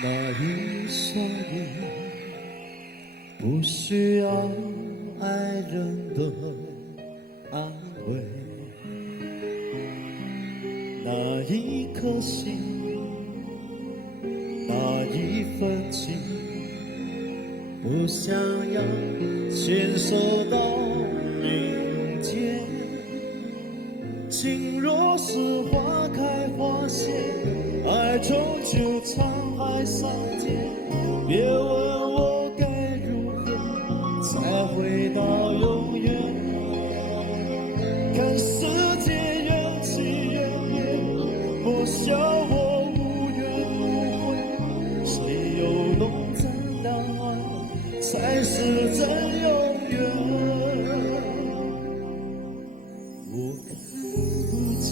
那一双眼不需要爱人的安慰，那一颗心，那一份情，不想要牵手到明天。情若是花开花谢，爱终究沧海桑田。别问我该如何才回到永远。看世界缘起缘灭，不笑我无怨无悔。谁又懂怎样爱才是真永远？我看不见，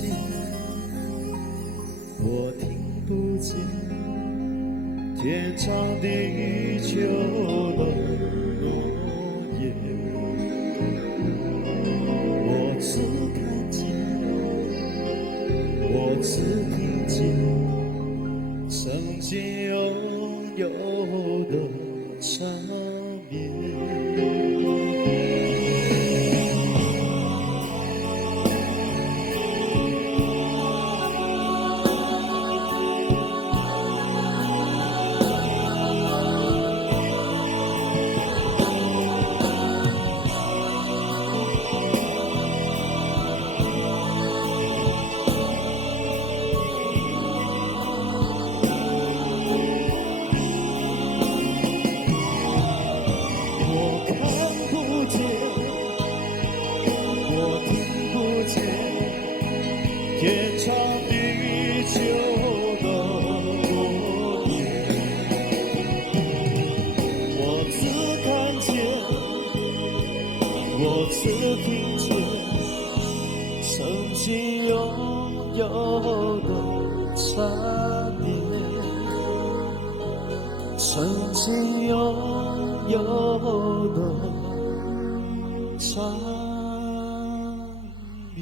我听不见，天长地久的诺言。我只看见，我只听见，曾经拥有的缠绵。天长地久的诺言，我只看见，我只听见，曾经拥有的缠绵，曾经拥有的缠绵。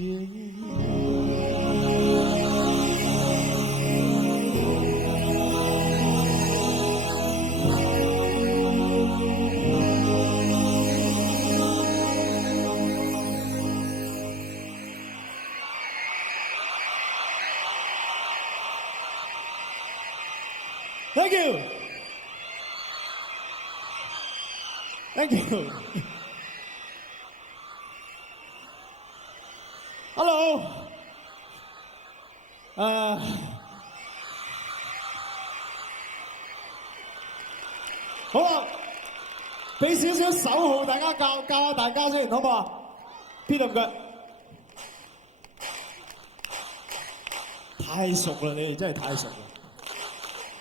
Thank you. Thank you. Hello. 好啦，俾少少手號，大家教下大家先，好唔好啊？邊度唔該？太熟啦，你哋真係太熟啦。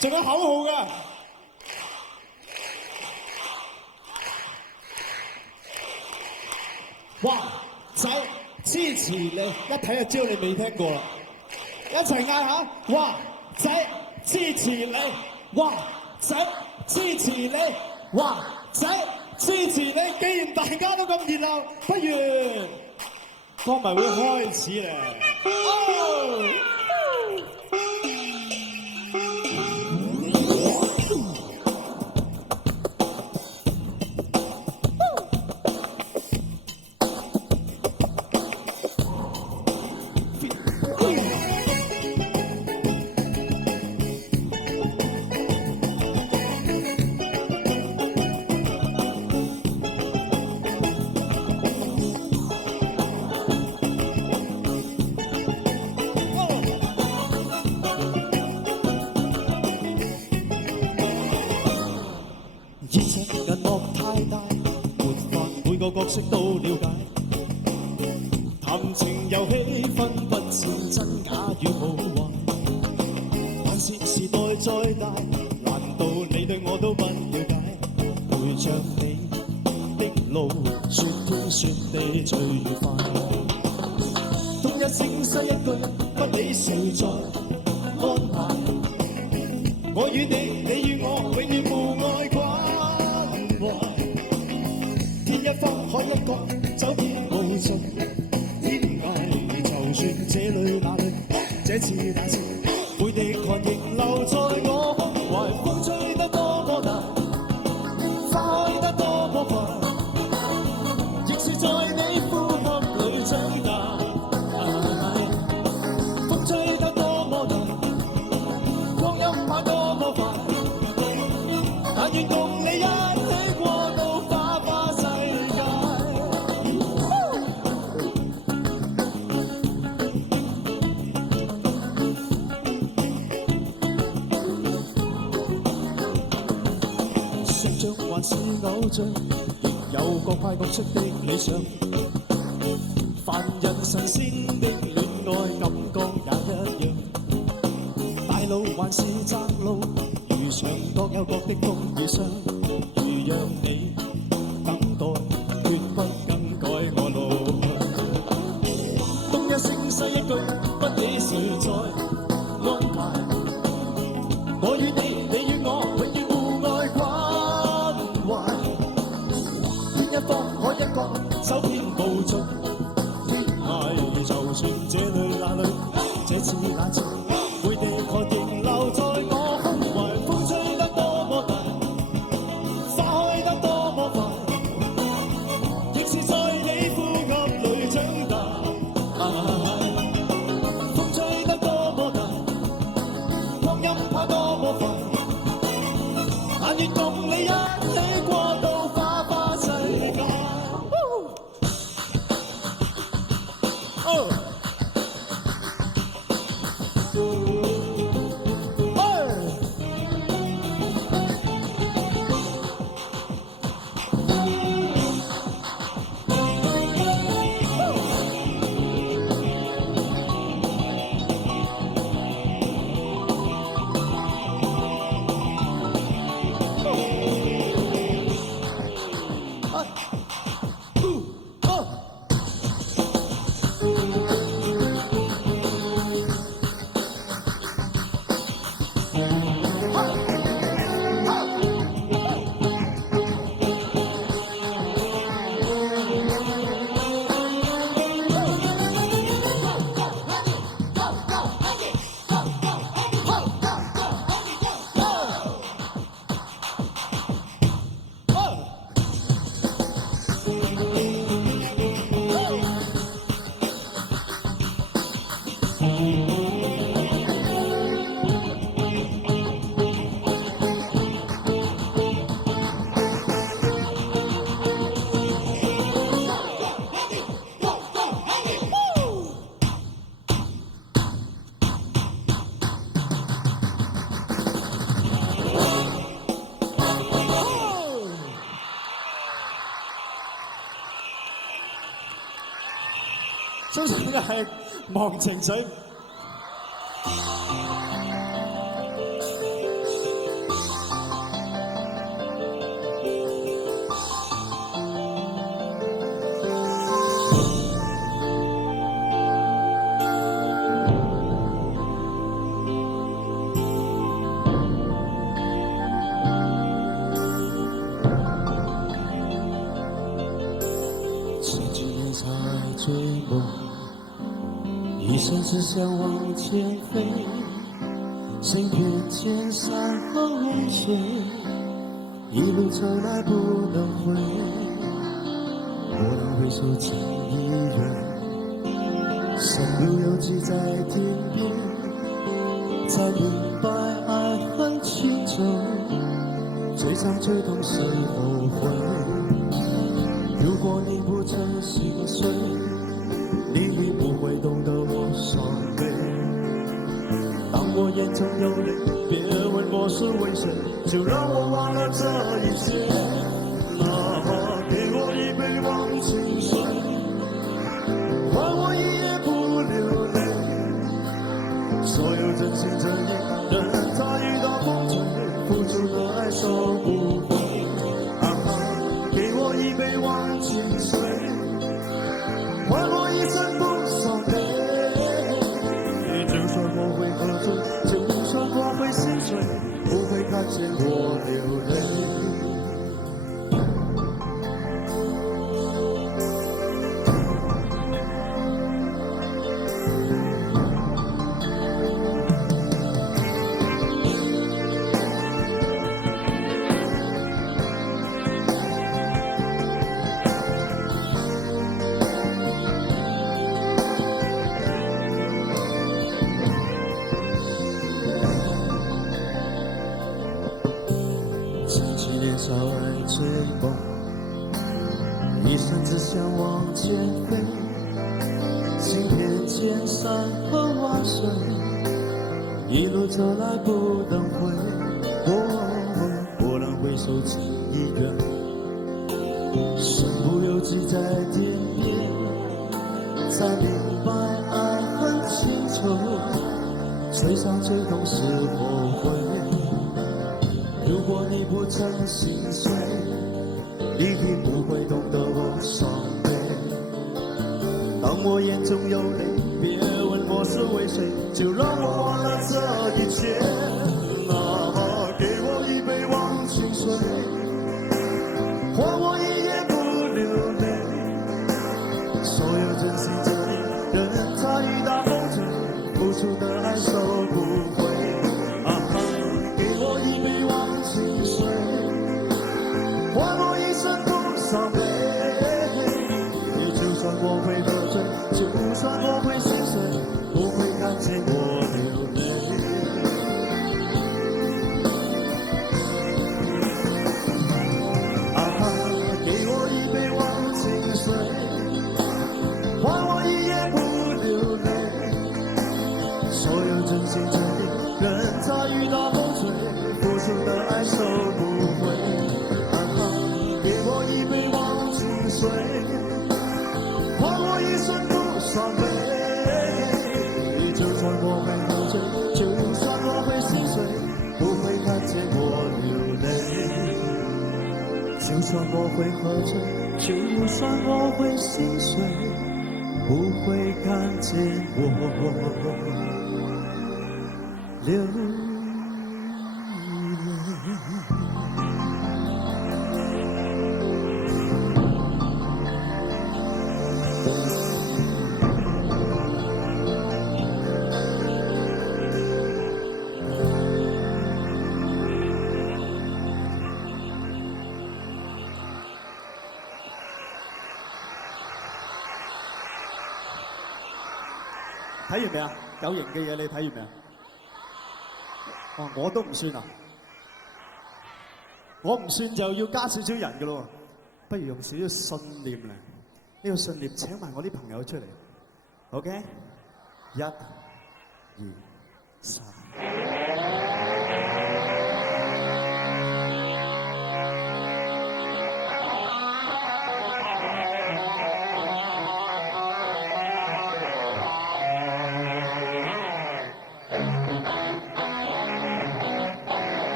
仲有口號㗎，哇仔支持你，一睇就知道你未聽過啦，一齊嗌下，哇仔支持你，哇仔支持你，哇仔支支持你，既然大家都咁熱鬧，不如歌迷會開始咧。角色都了解，談情遊戲分不清真假與好壞。但是時代再大，難道你對我都不了解？陪着你的路，說天說地最愉快。東一聲西一句，不理誰在安排。我與你，你與我，永遠互愛關懷。一方海一角，走遍無盡天涯。就算這裏那裏，這次那次，每滴汗仍留在我胸懷。風吹得多麼大，花開得多麼快，亦是在你呼吸裏長大。風吹得多麼大，光陰跑多麼快，但願共你一起過到花花世界。成長還是偶像，亦有各派各出的理想。凡人神仙的戀愛感覺也一樣。大路還是窄路，如常各有各的風雨傷。如讓你等待，決不更改我路。東一聲西一句，不理誰在安排。我與你，你與我，永遠互愛關懷。天一方，海一角，走遍無盡天涯。就算這裏那裏，這次那次，每滴汗仍留在我胸懷。風吹得多麼大，花開得多麼快，亦是在你呼吸裏長大。風吹得多麼大，光陰跑多麼快，但願共你一起過到花花世界。相信呢係忘情水。曾经年少爱追梦，一生只想往前飞，行遍千山和万水，一路走来不能回。蓦然回首情已远，身不由己在天边，才明白爱恨情仇，最长最痛是后悔。如果你不曾心碎，你已不会懂得我伤悲。当我眼中有泪，别问我是为谁，就让我忘了这一切。那么给我一杯忘情水，换我一夜不流泪。所有真心真意，任它遇到风吹，付出的爱收不回。给我一杯忘情水，换我一生不伤悲。就算我会喝醉，就算我会心碎，不会看见我流泪。年少爱追梦，一生只想往前飞，行遍千山和万水，一路走来不能回。蓦然回首情已远，身不由己在天边，才明白爱恨情仇，最伤最痛是后悔。如果你不曾心碎，你已不会懂得我伤悲。当我眼中有泪，别问我是为谁，就让我忘了这一切。那么给我一杯忘情水，换我一夜不流泪。所有真心真意，任它雨打风吹，付出的爱收不回。给我一杯忘情水，换我一生不伤悲。就算我会喝醉，就算我会心碎，不会看见我流泪。给我一杯忘情水，换我一夜不流泪。所有真心真意，任它雨打风吹，付出的爱收不回。给我一杯忘情水，换我一生不伤悲。就算我会喝醉，就算我会心碎，不会看见我流泪。就算我会喝醉，就算我会心碎，不会看见我流泪。睇完未啊？有型嘅嘢你睇完未啊？哦，我都唔算啊！我唔算就要加少少人嘅咯，不如用少少信念咧。呢個信念請埋我啲朋友出嚟 ，OK？ 1、2、3。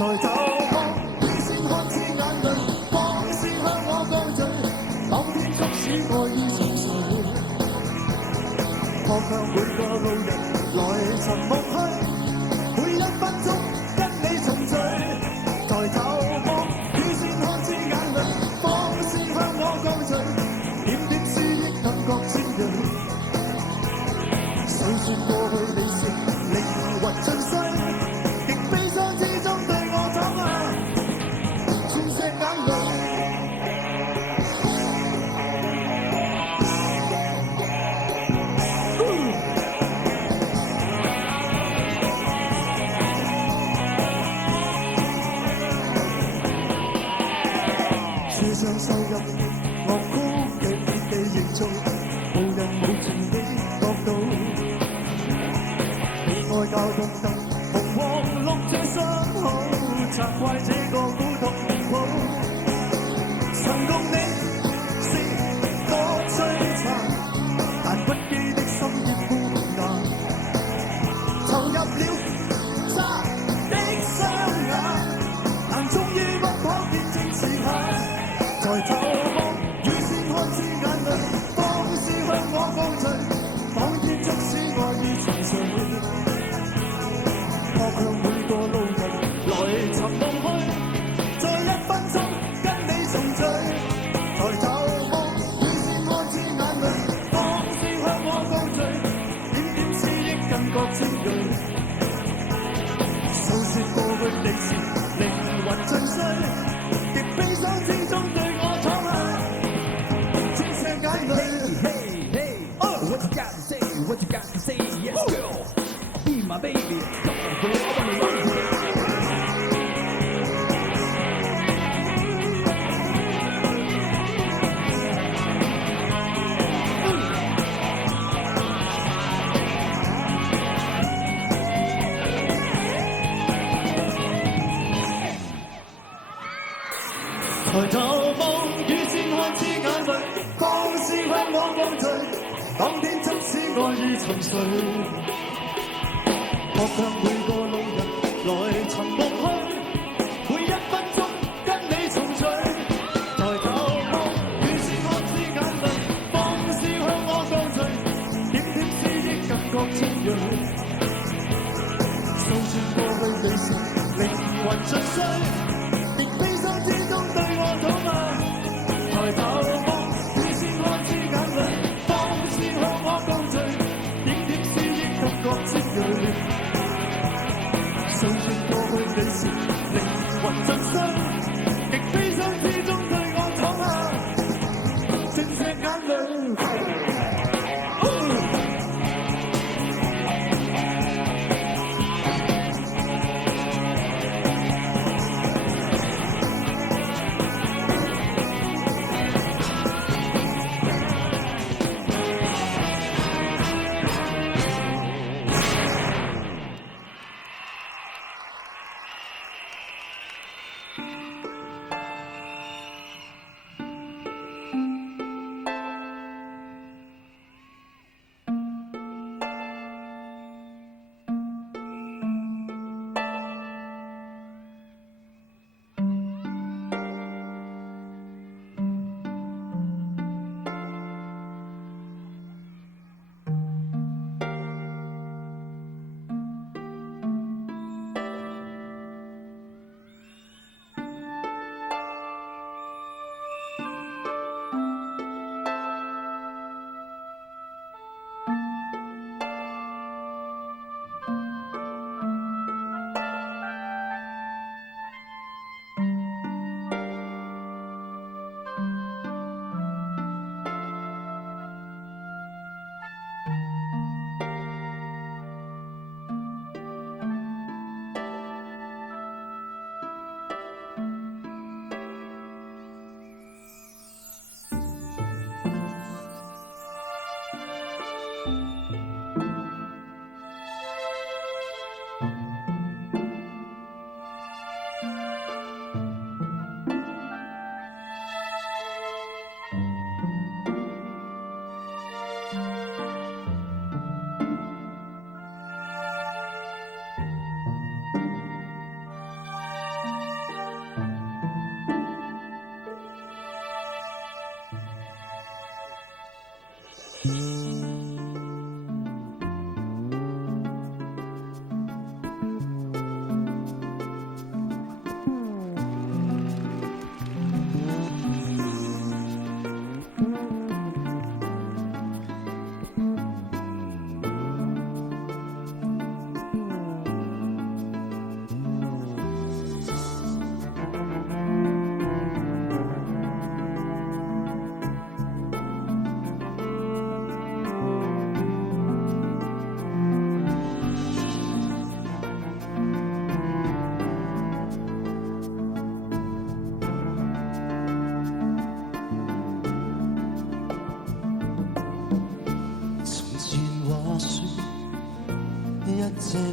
抬頭望雨線看似眼淚，光是向我降墜。當天即使愛已沉睡，我向每個路人來尋夢去，每一分鐘跟你重聚。抬頭望雨線看似眼淚，光是向我降墜。點點思憶感覺尖鋭，訴說過去你是靈魂盡碎。悲傷之中對我討愛，抬頭望雨線看似眼淚，光是向我降墜，點點思憶感覺尖鋭，訴說過去你是靈魂盡碎，極悲傷之中對我討愛，盡瀉眼淚。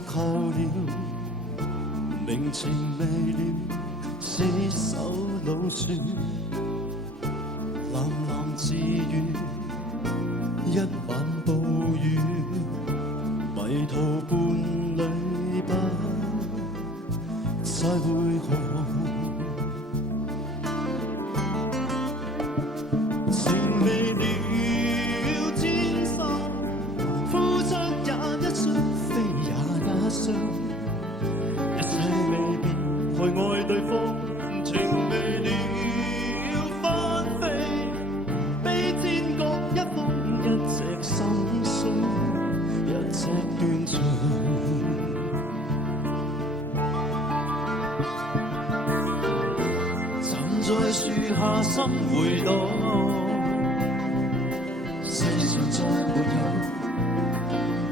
候了，明情未了，廝守老樹，藍藍自語，一晚暴雨，迷途伴侶不再會合。情未了天生，付出也一雙，飛也一雙，一切未變，害愛對方。情未了翻飛，比天各一方，一隻心碎，一隻斷腸。站在樹下心回盪，世上再沒有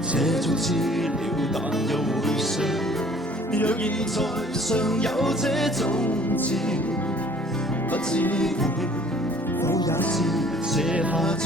這種知了，但又會想，若現在尚有這種照，不知會否也是這下場。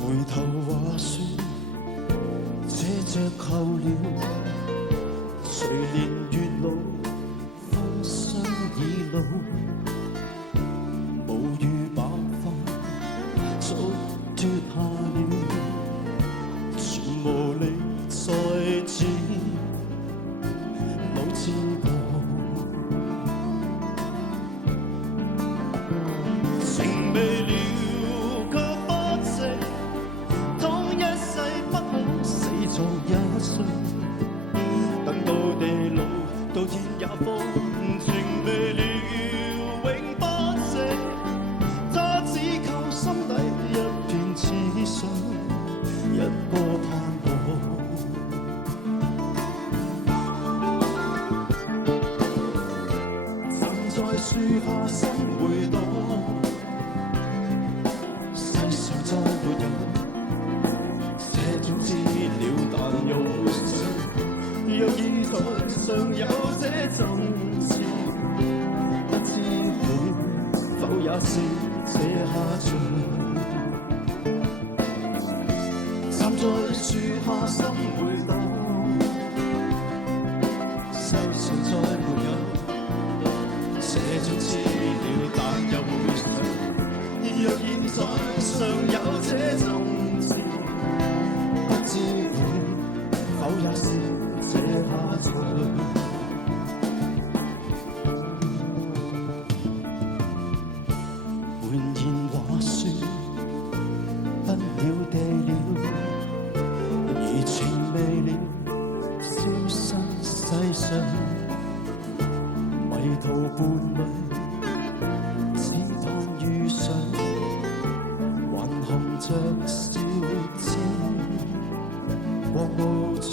回頭話說，這隻候鳥，隨年月老，風霜已老，無語白髮早脫下了，全無力再展舞翅膀。情未了卻不值，當一世不可死作一雙，等到地老到天也荒。情未了永不值，他只靠心底一片痴想，一波盼望。站在樹下心回盪，世上再沒有這種知了，但又會想，若現在尚有這種事，不知會否也是這下場。站在樹下心回盪，世上再沒有這種知了，但又會想，若現在尚有這種事，不知會否也是這下場。換言話說，不了地了，而情未了，消失世上，迷途伴侶，只盼遇上，還含着笑臉過路場。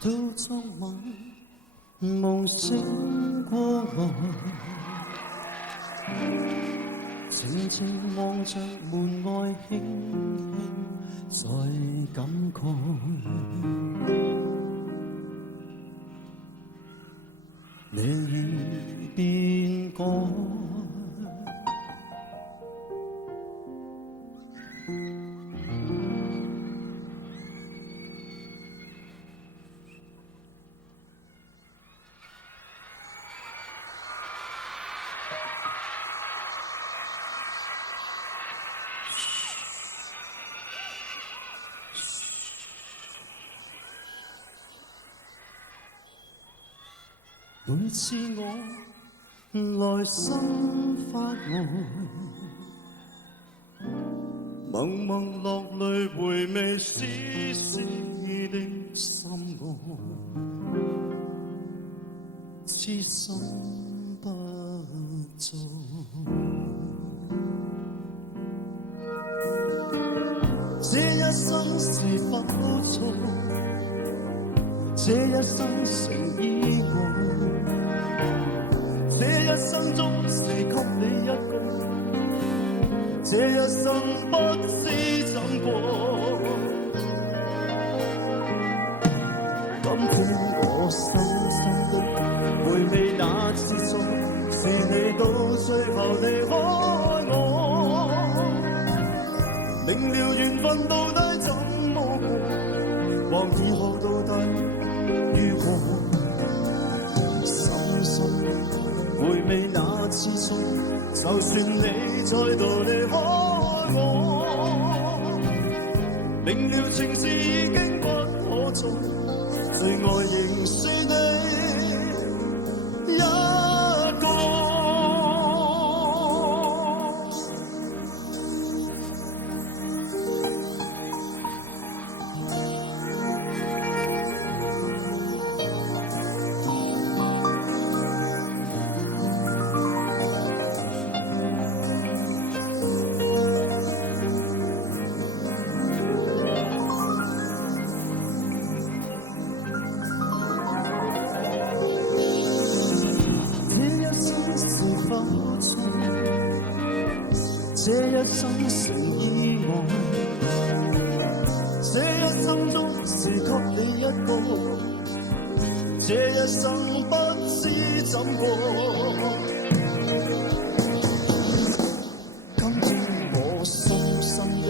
到昨晚夢醒過來，靜靜望着門外，輕輕在感慨，你已變改。每次我內心發呆，默默落淚回味絲絲的心愛，痴心不做。這一生是否錯？這一生成意外？這一生中是給你一個，這一生不知怎過。今天我深深的回味那次錯，是你到最後離開我。明了緣分到底怎麼過，或以後到底如何？回味那次錯，就算你再度離開我，明了情事已經不可做，最愛仍是你一個。這一生成意外，這一生中是給你一個，這一生不知怎過。今天我深深的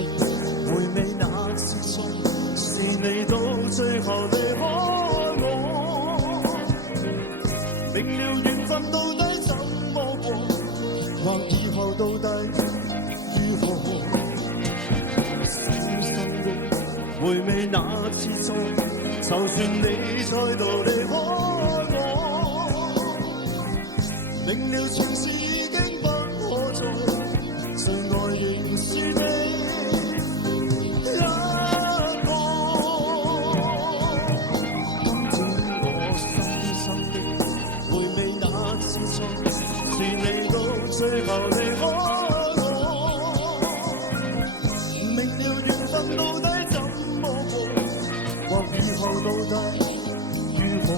回味那次錯，是你到最後離開我，明了緣分到底怎麼過，或以後到底回味那次錯，就算你再度離開我，明了情事已經不可做，最愛仍是你一個。今天我深深的回味那次錯，是你到最後離開我，明了緣分到底以後到底如何？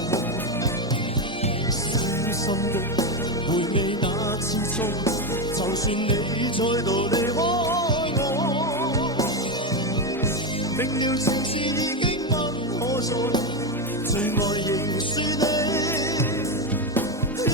深深的回味那次錯，就算你再度離開我，明了情事已經不可做，最愛仍是你一個。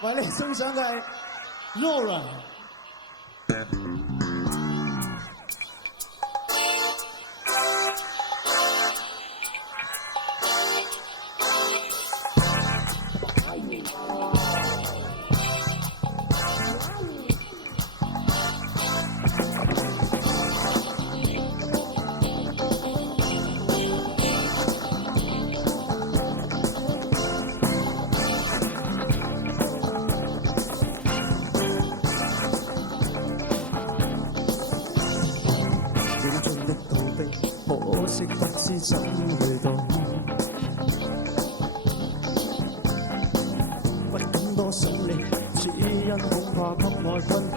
為你送上嘅係 Laura。惜不知怎去到，不敢多想你，只因恐怕給愛捆綁。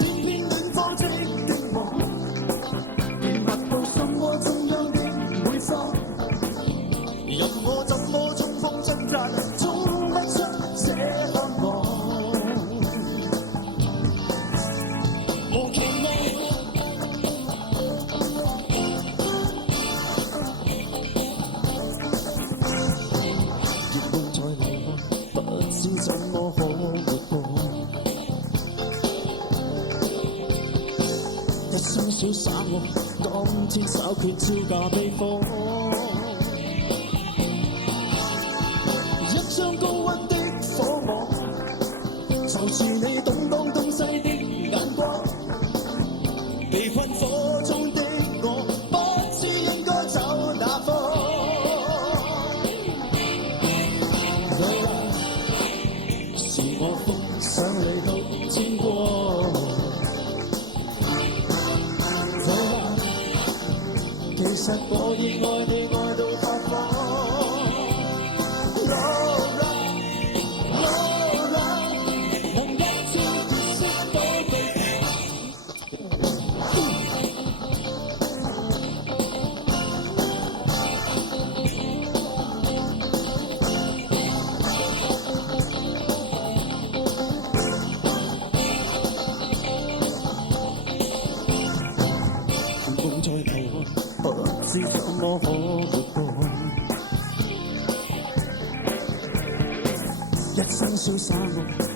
偏偏戀方式的我，便達到心窩中央的每方，任我怎麼衝鋒掙扎，衝不出這黑網。無期望，月光在流浪，不知怎麼可活過。一生瀟灑我，今天找決招架避風。一張高溫的火網，就是你懂東東西的眼光。被困火中的我，不知應該走哪方。是我風想你到天光。其實我已愛你愛到發慌。能一朝結識到對風在流汗，不知怎麼可活過。一生瀟灑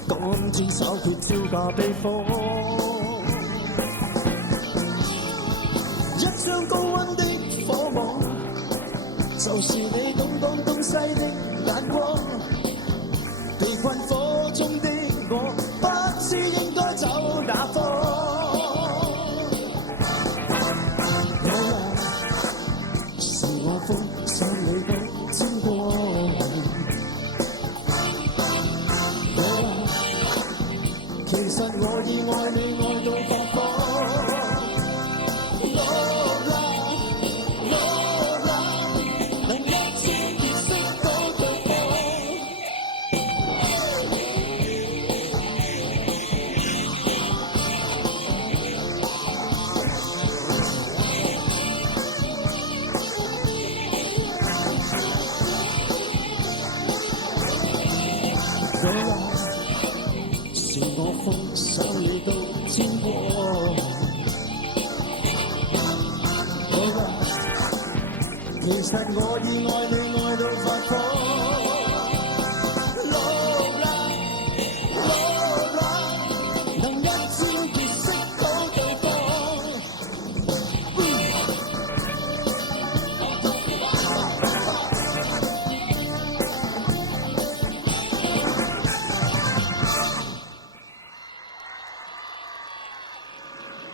我，今天找決招架避風。一張高溫的火網，就是你懂東西的眼光。被困火中的我，不知應該走哪方。是我風想你到天光。其實我已愛你愛到發慌。能一朝結識到對方。是我風想你到天光。其實我已愛你愛到發慌。能一朝結識到對方。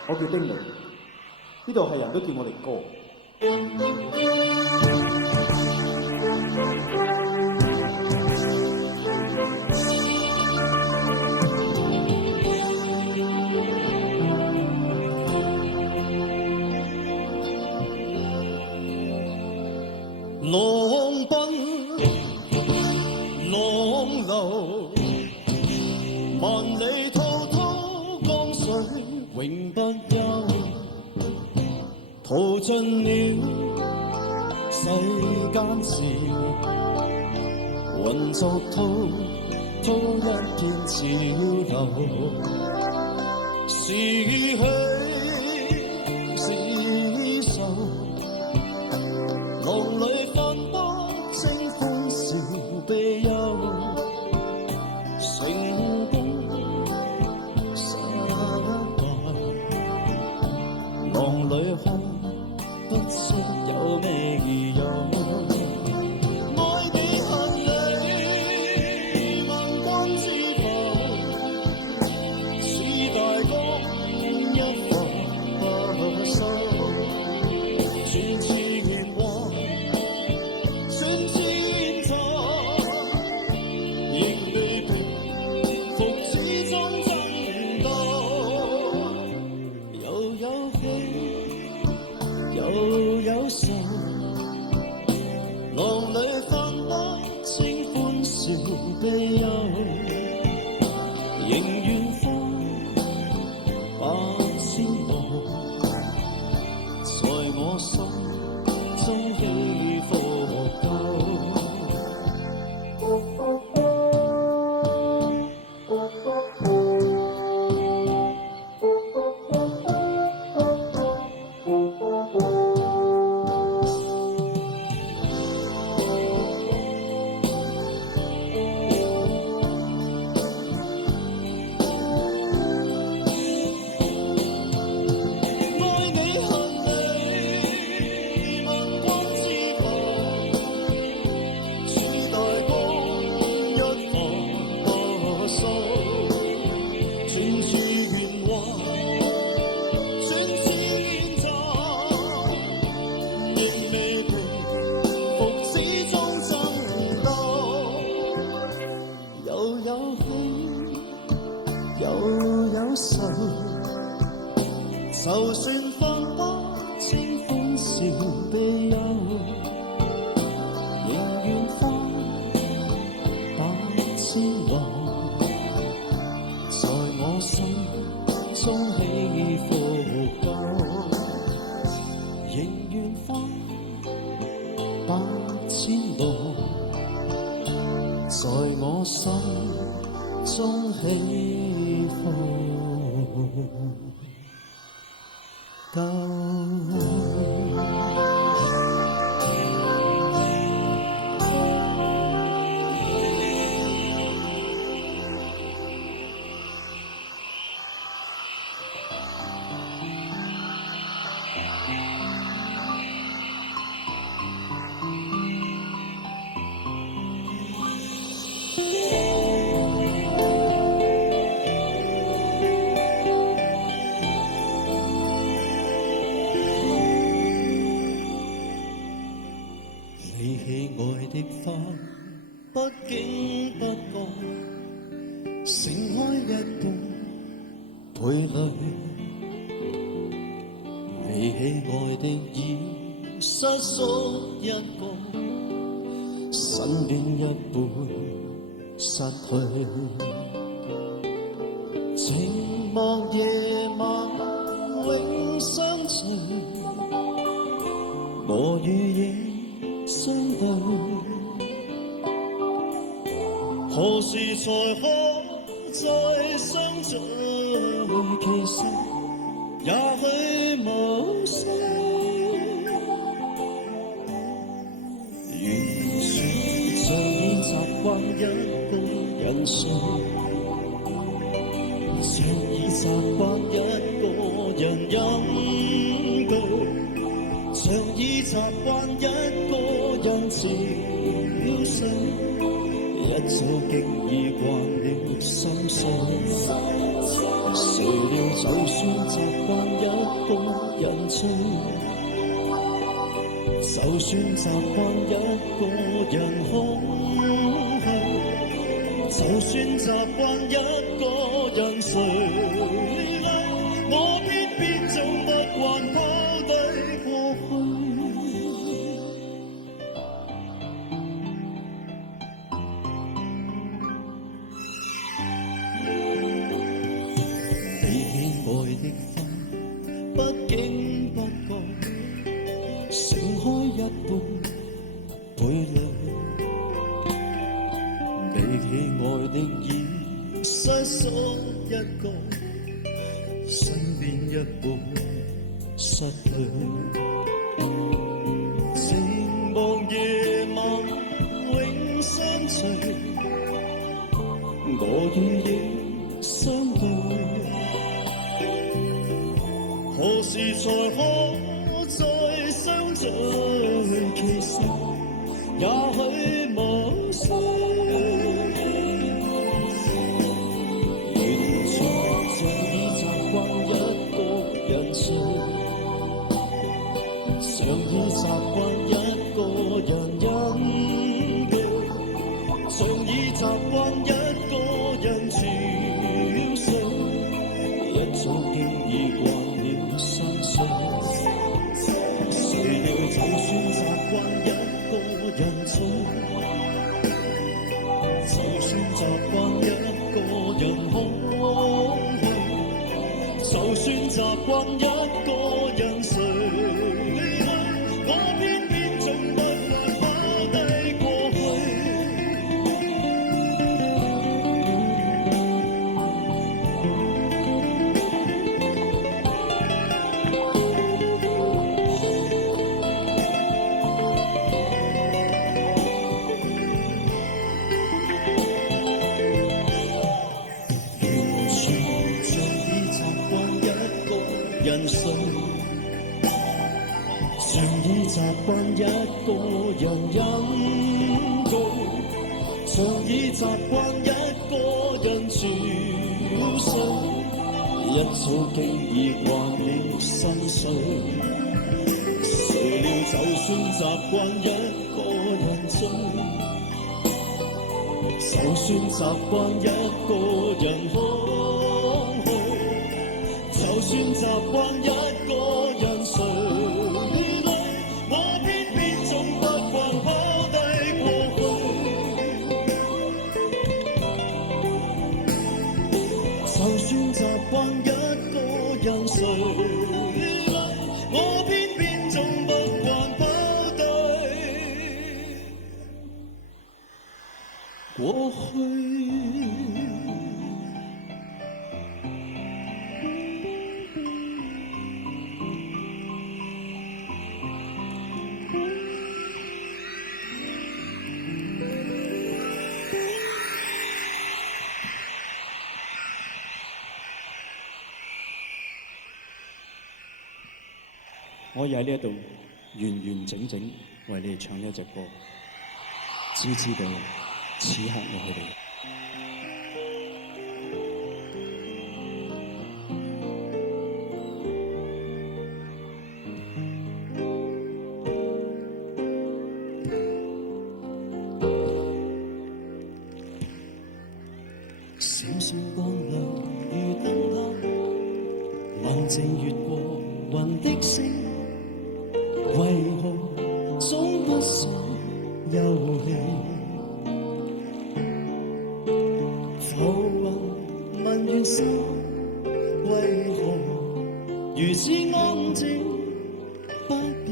我叫丁玲，呢度係人都叫我力哥。浪奔浪流，萬里滔滔江水永不休。淘盡了世間事，渾作滔滔一片潮流。是喜是愁，浪裏分不清歡笑悲憂。成功失敗，浪裏看不出有咩理由。愛你恨你，萬般之浮，似大江一浮。仍願花百千朵，在我心中起伏夠。就算分不清歡笑悲憂，仍願花百千朵，在我心中起伏夠。仍願花百千朵，在我心中起伏夠。你喜愛的花，不經不覺盛開一半蓓蕾。你喜愛的已失縮一個，身邊一半失去。寂寞夜晚永相隨，我與影相對，何時才可再相聚？其實也許無需，完全像已習慣一個人睡，像已習慣一個人飲醉，像已習慣一個人潮水，一早經已慣了心碎。誰料就算習慣一個人醉，就算習慣一個人空虛，就算習慣一個人垂淚，我偏偏總不慣拋低過去。愛的花，不經不覺盛開一半蓓蕾。你喜愛的已失縮一個，身邊一半失去。寂寞夜晚永相隨，我與影相對。何時才可再相聚？其實也許無需，完全像已習慣一個人睡，像已習慣一個人飲醉，像已習慣一個人潮水，一早經已慣。誰料就算習慣一個人醉，去，就算習慣一個人睡去，我偏偏總不慣拋低過去。人睡，常已習慣一個人飲醉，常已習慣一個人憔悴，一早經已慣了心碎。誰料就算習慣一個人醉，就算習慣一個人空虛，就算習慣一個人睡去，我偏偏總不慣拋低過去。就算習慣一個人睡去，我偏偏總不慣拋低過去。我可以喺呢一度完完整整為你哋唱一隻歌，只知道此刻我哋。閃閃光亮如燈泡，冷靜越過雲的星，為何總不想休憩？浮雲問緣心，為何如此安靜不變？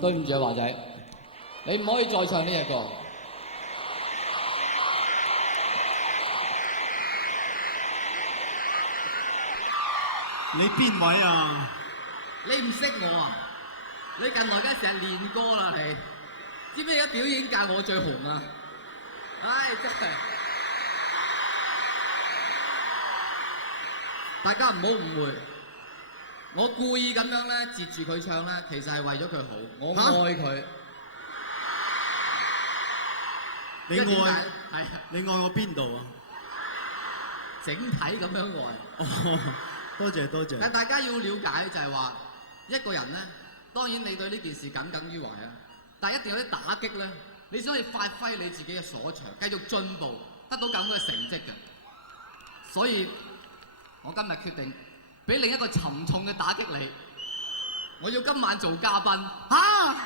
對唔住啊，華仔，你唔可以再唱呢隻歌。你邊位啊？你唔識我啊？你近來而家成日練歌啦，你知唔知而家表演界我最紅啊？唉，真係，大家唔好誤會，我故意咁樣咧截住佢唱咧，其實係為咗佢好，我愛佢。你愛係啊？你愛我邊度啊？整體咁樣愛。哦，多謝多謝。但大家要了解就係話，一個人咧，當然你對呢件事耿耿於懷啊，但係一定有啲打擊咧，你先可以發揮你自己嘅所長，繼續進步，得到更好嘅成績嘅。所以，我今日決定俾另一個沉重嘅打擊你，我要今晚做嘉賓。嚇！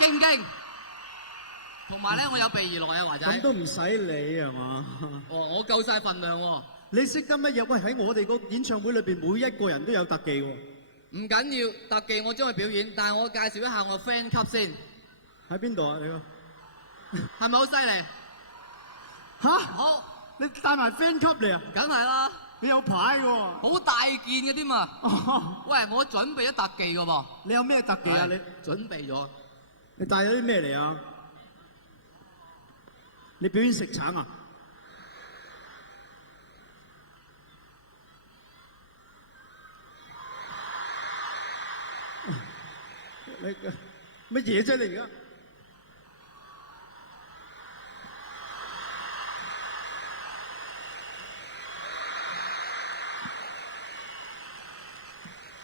勁勁！同埋咧，我有備而來啊，華仔。咁都唔使理係嘛？哦，我夠晒份量喎。你識得乜嘢？喂，喺我哋個演唱會裏邊，每一個人都有特技喎。唔緊要，特技我將佢表演，但係我介紹一下我 fan 級先。喺邊度啊？你個係咪好犀利？嚇！好，你帶埋 fan 級嚟啊？梗係啦。你有牌喎。好大件嘅添啊！喂，我準備咗特技嘅噃。你有咩特技啊？你準備咗。你帶咗啲咩嚟啊？你表演食橙啊？你乜嘢啫？你而家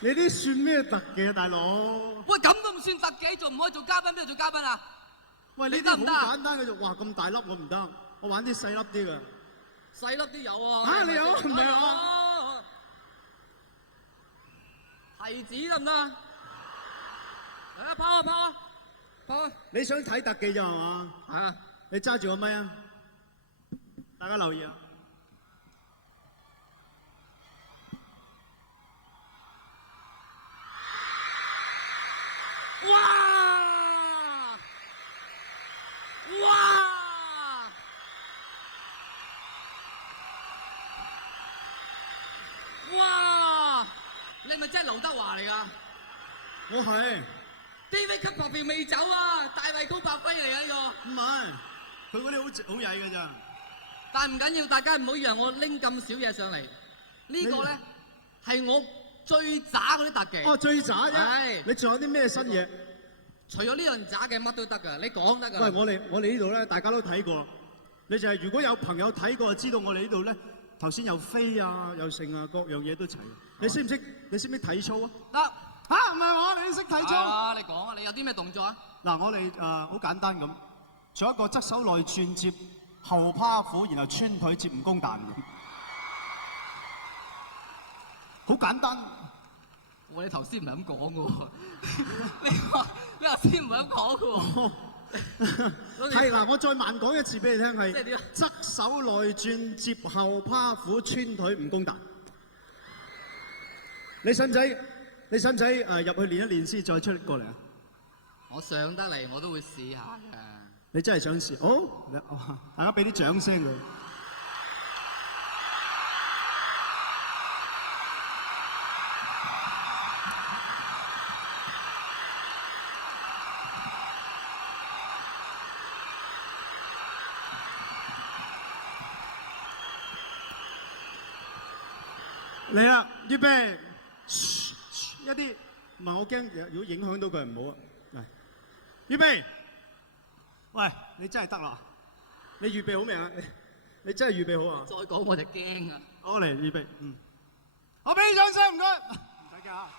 你啲算咩特技啊，大佬？喂，咁都唔算特技，仲唔可以做嘉賓？邊度做嘉賓啊？喂，你得唔得？好簡單嘅啫，哇咁大粒我唔得，我玩啲細粒啲嘅。細粒啲有啊。嚇你有？唔係啊？提子得唔得？嚟啊，拋啊拋啊拋啊！你想睇特技咋係嘛？係啊。你揸住個咪啊！大家留意啊！哇！哇！哇！你係咪真係劉德華嚟㗎？我係 David 級白片未走啊！大衛高柏輝嚟啊！呢個唔係？佢嗰啲好曳㗎咋？但係唔緊要，大家唔好以為我拎咁少嘢上嚟。呢個咧係我最渣嗰啲特技。哦，最渣啫！係你仲有啲咩新嘢？除咗呢樣渣嘅，乜都得㗎。你講得㗎。喂，我哋呢度咧，大家都睇過。你就係如果有朋友睇過，就知道我哋呢度咧頭先有飛啊，有剩啊，各樣嘢都齊。你識唔識體操啊？得嚇，唔係我，你識體操？啊，你講啊，你有啲咩動作啊？嗱，我哋好簡單咁，做一個側手內轉接後趴虎，然後穿腿接蜈蚣彈嘅，好簡單。你頭先唔係咁講嘅喎，你頭先唔係咁講嘅喎。係嗱，我再慢講一次俾你聽，係即係點啊？側手內轉接後趴虎，穿腿蜈蚣彈。你使唔使入去練一練先，再出過嚟啊？我上得嚟，我都會試下嘅。你真係想試？好，大家俾啲掌聲佢。嚟啊！預備，一啲唔係我驚，如果影響到佢唔好啊。嚟，預備。喂，你真係得啦！你預備好未啊？你真係預備好啊？再講我就驚啊！好嚟，預備，我俾你掌聲，唔該。唔使驚啊！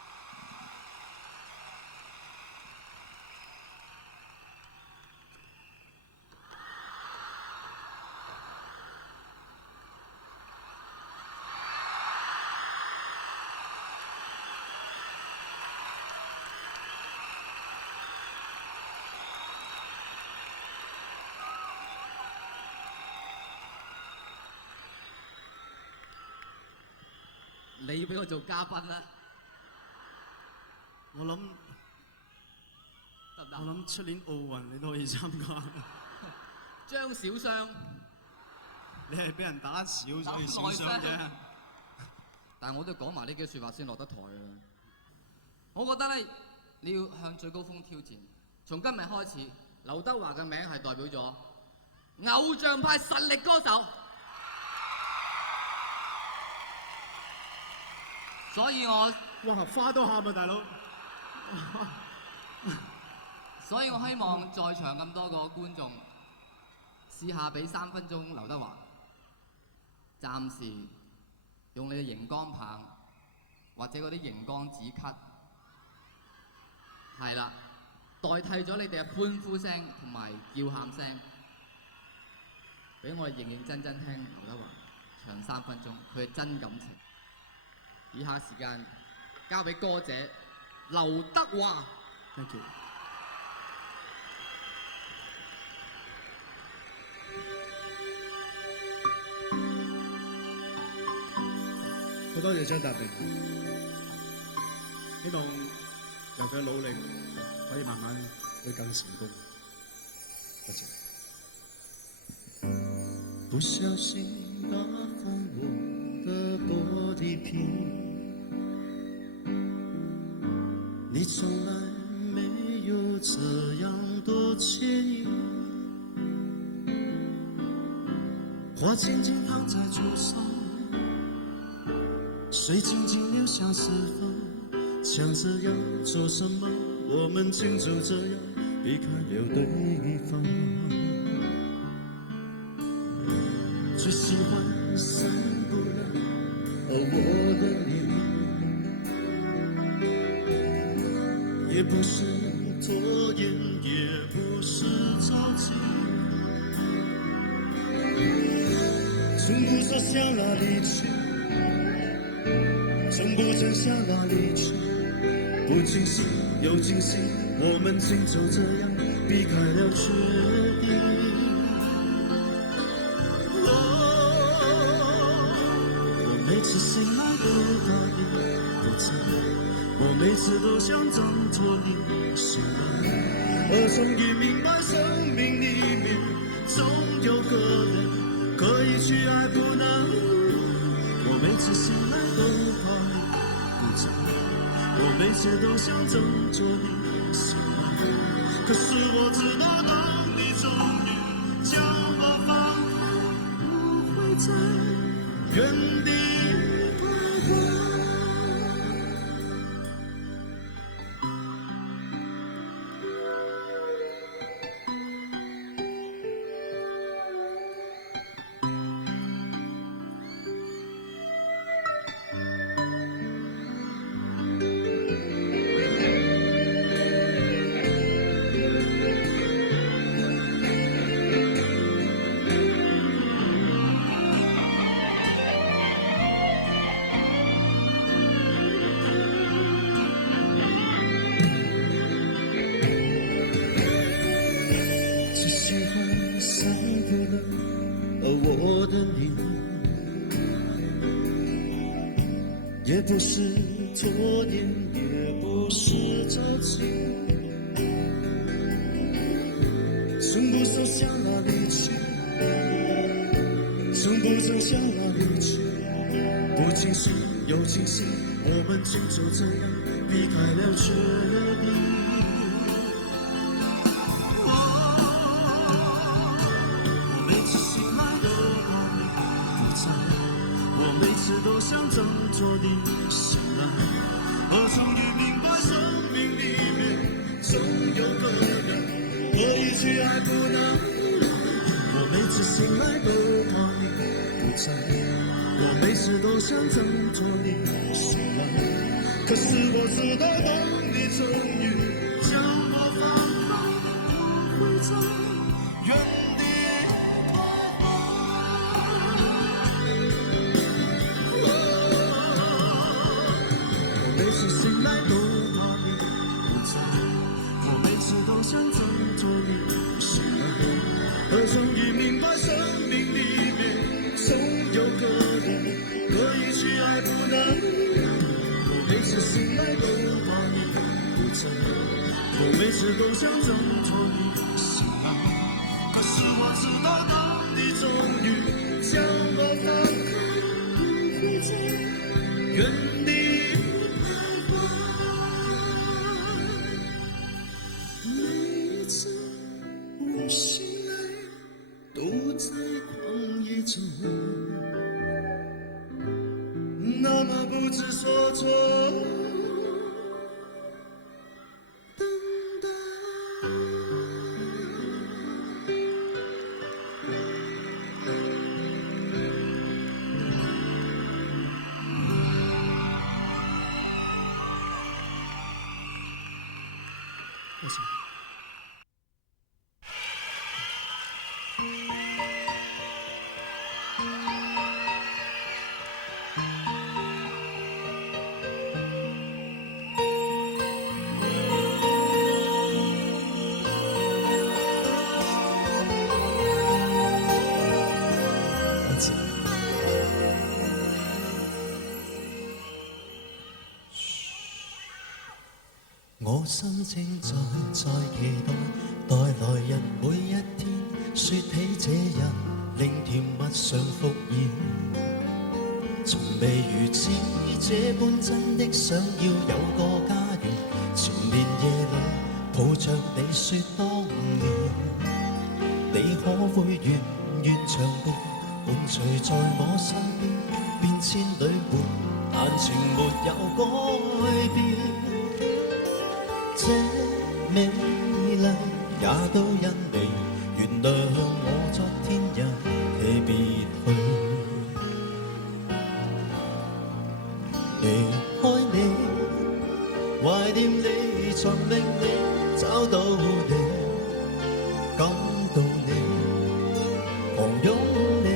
你要俾我做嘉賓啦，我諗得唔得？我諗出年奧運你都可以參加。張小雙，你係俾人打少，所以少傷啫。但係我都講埋呢幾句説話先落得台啊！我覺得咧，你要向最高峰挑戰。從今日開始，劉德華嘅名係代表咗偶像派實力歌手。所以我哇，花都喊啊，大佬！所以我希望在場咁多個觀眾試下俾3分鐘劉德華，暫時用你嘅熒光棒或者嗰啲熒光紙咳，係啦，代替咗你哋嘅歡呼聲同埋叫喊聲，俾我哋認認真真聽劉德華唱3分鐘，佢嘅真感情。以下時間交俾歌者劉德華。Thank you。好多謝張達明，希望由佢嘅努力可以慢慢會更成功。多謝。不小心打翻我的玻璃瓶，你從來沒有這樣多歉意，花靜靜躺在桌上，水靜靜流向四方，想着要做什麼，我們竟就這樣離開了對方。最喜歡散步了，我的臉也不是拖延，也不是着急，從不說向哪裡去，從不曾向哪裡去，不驚喜又驚喜，我們竟就這樣避開了決定。每次醒来都怕你不在，我每次都想挣脱你心来，而终于明白生命里面总有个人可以去爱不能。我每次醒来都怕你不在，我每次都想挣脱你心来，可是我知道当你终于将我放开，我会在原地徘徊。我的你也不是拖延，也不是着急，从不曾向哪里去，从不曾向哪里去，不清晰又清晰，我们竟就这样离开了决定。都想挣脱你心来，我终于明白生命里面总有个人可以去爱不能。我每次醒来都怕你不在，我每次都想挣脱你心来，可是我知道当你终于将我放开，我会在原地。醒来都怕你不在，我每次都想挣脱你心来，而终于明白生命里面总有个人可以去爱不能。我每次醒来都怕你不在，我每次都想挣脱你心来，可是我知道当你终于将我放开，我会在原地。那么不知所措，等待。谢谢。我心正在期待，待來日每一天，說起這日，令甜蜜常復現。從未如此這般真的想要有個家園，前年夜裏抱着你說當年，你可會願願長伴，伴隨在我身邊，變千里換，但情沒有改變。這美麗也都因你原諒我昨天因你別去，離開你，懷念你，曾令你找到你，感到你，狂擁你，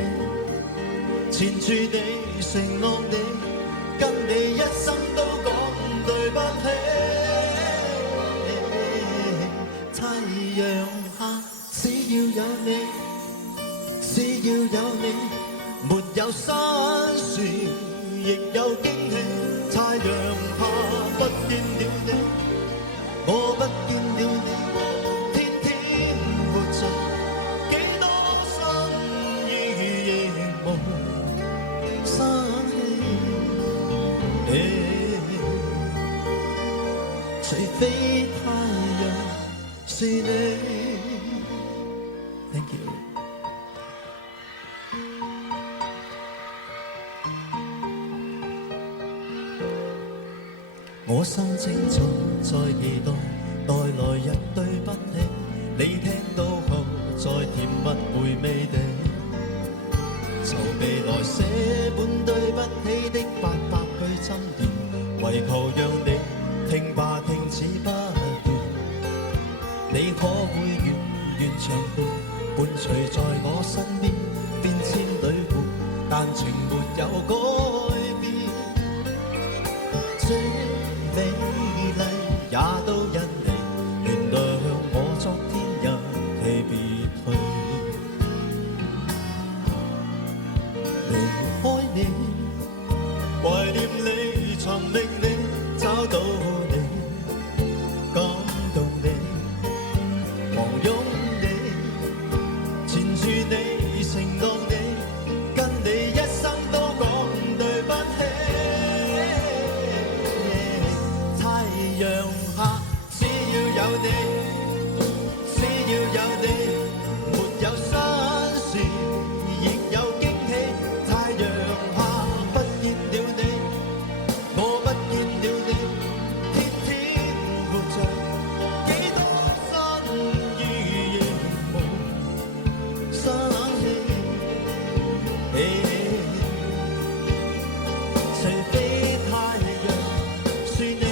纏住你，承諾你，跟你一生都講對不起。太陽下，只要有你，只要有你，沒有辛酸亦有驚喜。太陽下不見了你，我不見了你，天天活着幾多生意亦無生氣，除非太陽是你。Thank you。我心正在期待，待來日對不起，你聽到後再甜蜜回味地籌備來寫本對不起的800句箴言，為求讓你聽吧停止不斷。你可會願長伴，伴隨在我身邊，變遷裏活，但情沒有改變。美麗也都因你原諒我昨天日期別去，離開你，懷念你，尋覓你，找到你，感動你，狂擁你，纏住你，承諾你，跟你一生都講對不起。陽下只要有你，只要有你，沒有新事，亦有驚喜。太陽下不見了你，我不見了你，天天活着幾多新意亦無生氣，除非太陽是你。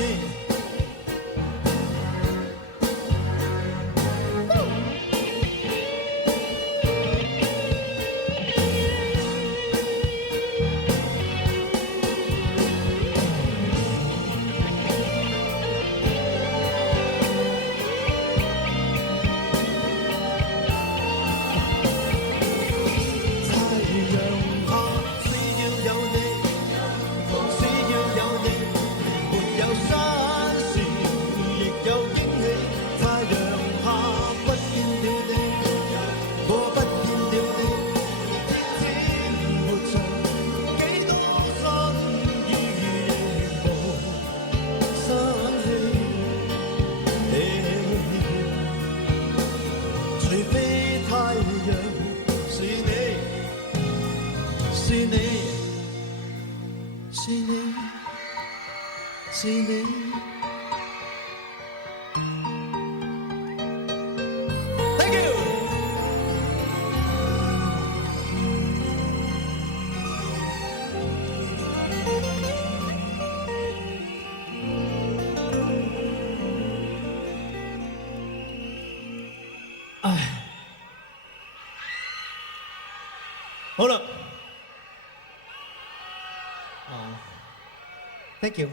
是你。Thank you。唉，好啦。Thank you。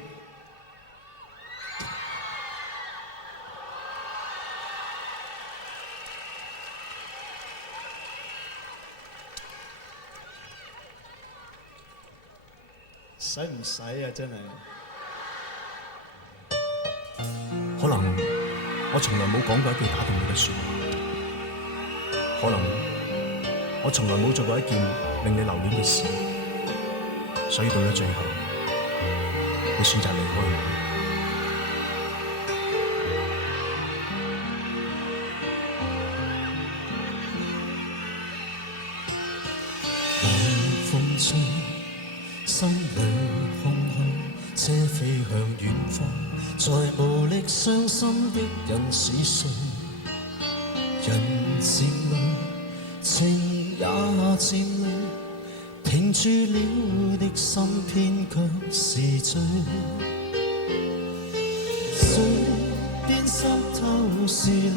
使唔使啊？真係。可能我從來冇講過一句打動你嘅説話，可能我從來冇做過一件令你留戀嘅事，所以到咗最後，你選擇離開我。風中，心裏空虛，車飛向遠方，再無力傷心的人是誰？人漸累，情也漸累，停住了的心偏卻是醉，嘴邊濕透是淚，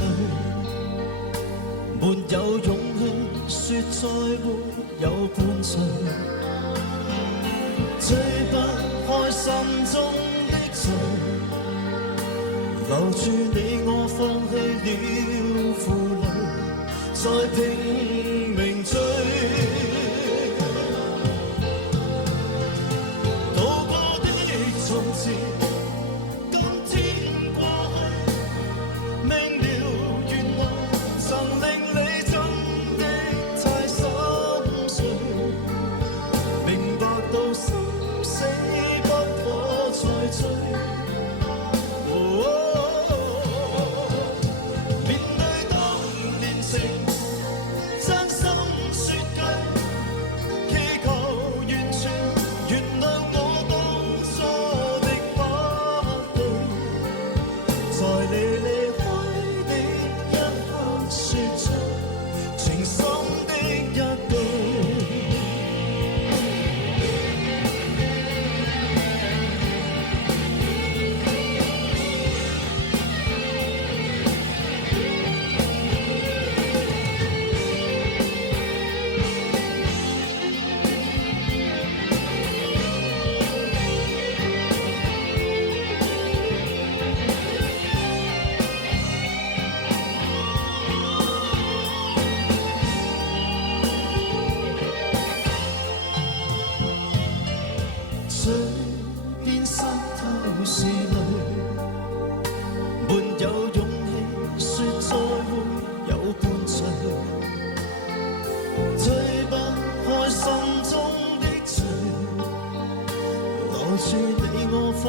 沒有勇氣說再沒有伴隨，追不開心中的罪，留住你我放棄了負累，再拼命追，到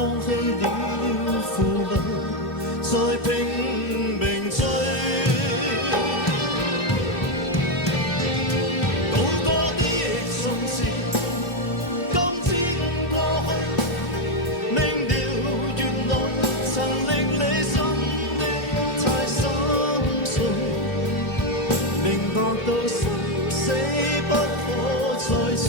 放棄了負累，再拼命追。高歌的從前，今天過去，明了原來曾令你心的太心碎，明白到生死不可再追。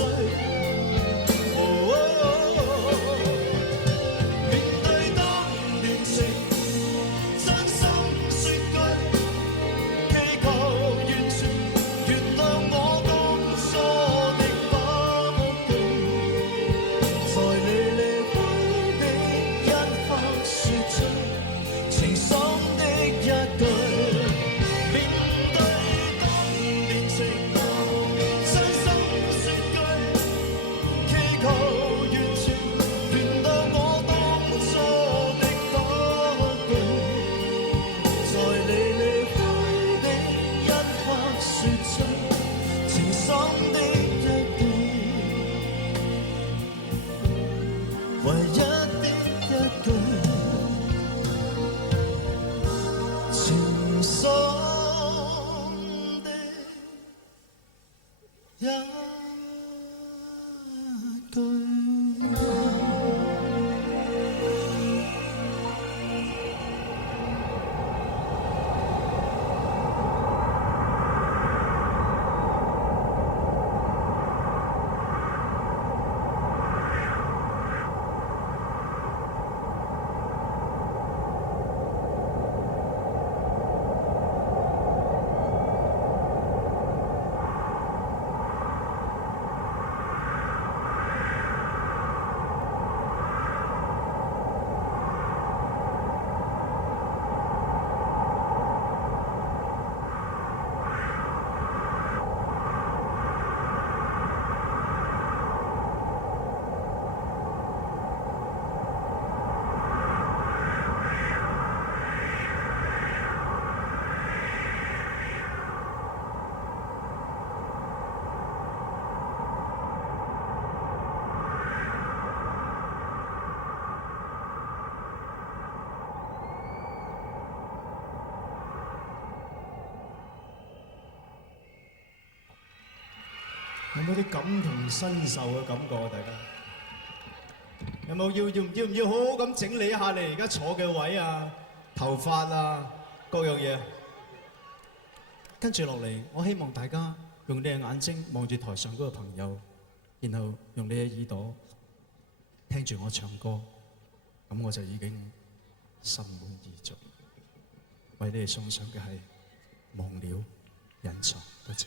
有冇啲感同身受嘅感覺啊？大家有冇要唔要好好咁整理一下你而家坐嘅位啊、頭髮啊、各樣嘢？跟住落嚟，我希望大家用你嘅眼睛望住台上嗰個朋友，然後用你嘅耳朵聽住我唱歌，咁我就已經心滿意足。為你哋送上嘅係忘了隱藏，多謝。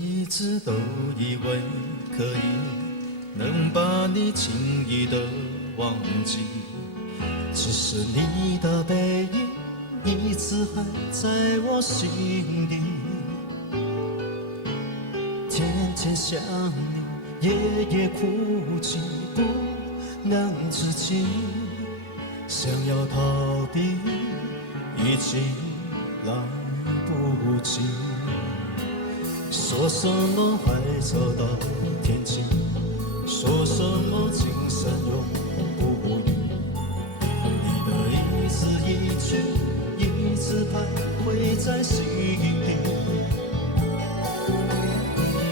一直都以为可以能把你轻易的忘记，只是你的背影一直还在我心里，天天想你，夜夜哭泣，不能自己，想要逃避已经来不及。说什么还走到天晴，说什么今生永不渝，你的一字一句一直徘徊在心底，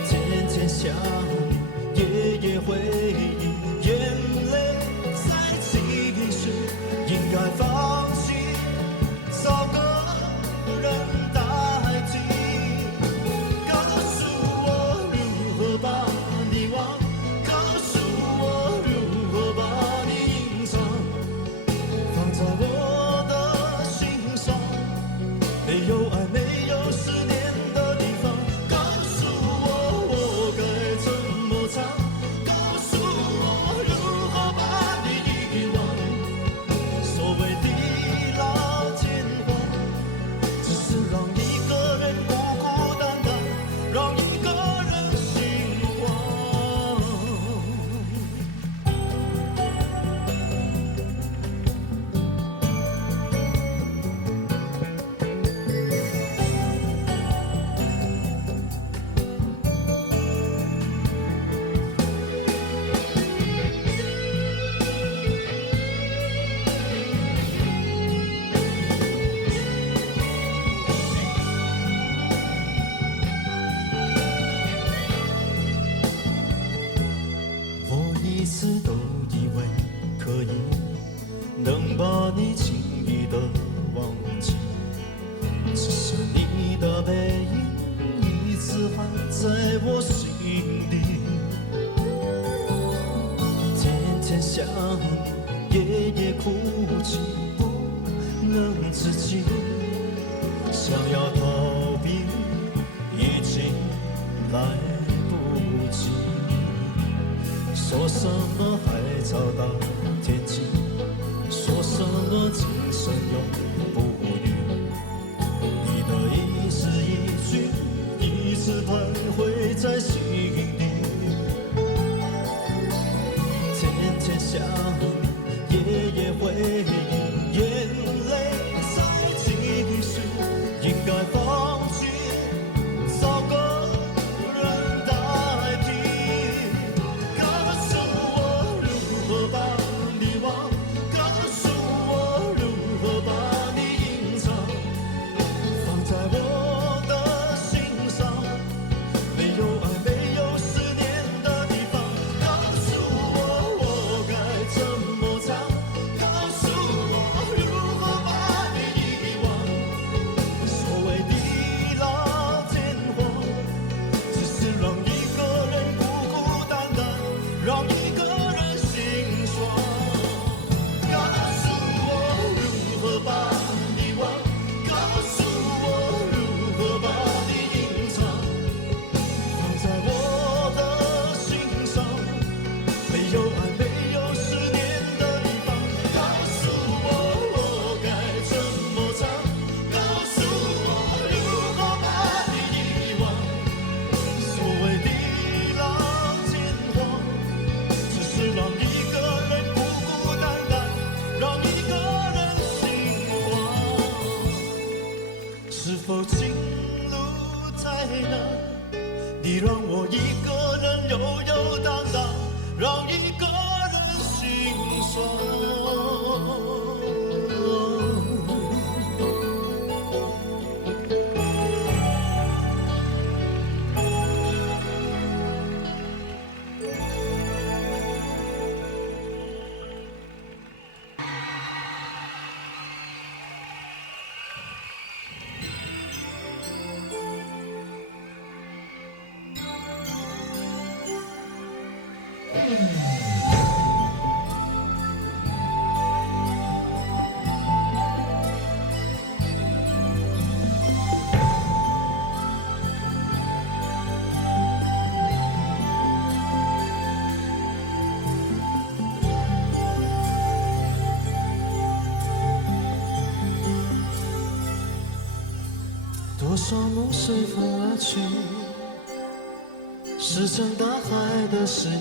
天天想你，夜夜回忆，眼泪在继续，应该放弃，找个人代替。有爱没有思念的地方，告诉我，我该怎来不及。说什么海找到天际，说什么今生永不渝。你的一字一句，一直徘徊在心底。天天想你，夜夜回忆，眼泪在继续，应该放弃，找个人代替。告诉我如何把你忘，告诉我如何把你隐藏，放在我的心上，没有爱没有思念的地方。告诉我该怎么唱，告诉我如何把你遗忘。所谓地老天荒，只是让一个人孤孤单单，让一个人心酸。告诉我如何把你忘，告诉我如何把你隐藏，放在我的心上，没有爱没有思念的地方。告诉我该怎么唱，告诉我如何把你遗忘。所谓地老天荒，只是让一个人孤孤单单，让一个人心慌。是否情路太难，你让我一个人悠悠荡荡，让一个人心酸。多少梦随风而去，石沉大海的是你。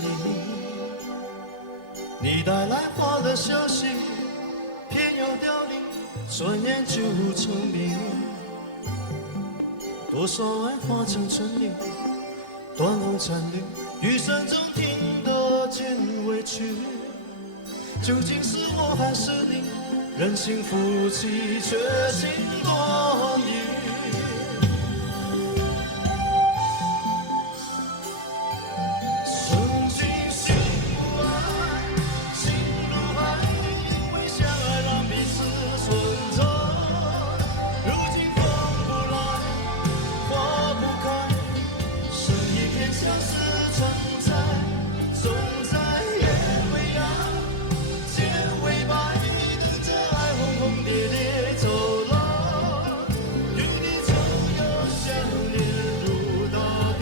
你带来花的消息，偏又凋零，转眼就成谜。多少爱化成春泥，断红残绿，余生中听得见委屈。究竟是我还是你，任性负气，绝情多疑。曾经心如海，心如海，因为相爱让彼此存在。如今风不来，花不开，剩一片相思存在，总在夜未央，天未白，等着爱轰轰烈烈走了。与你总有相恋如大地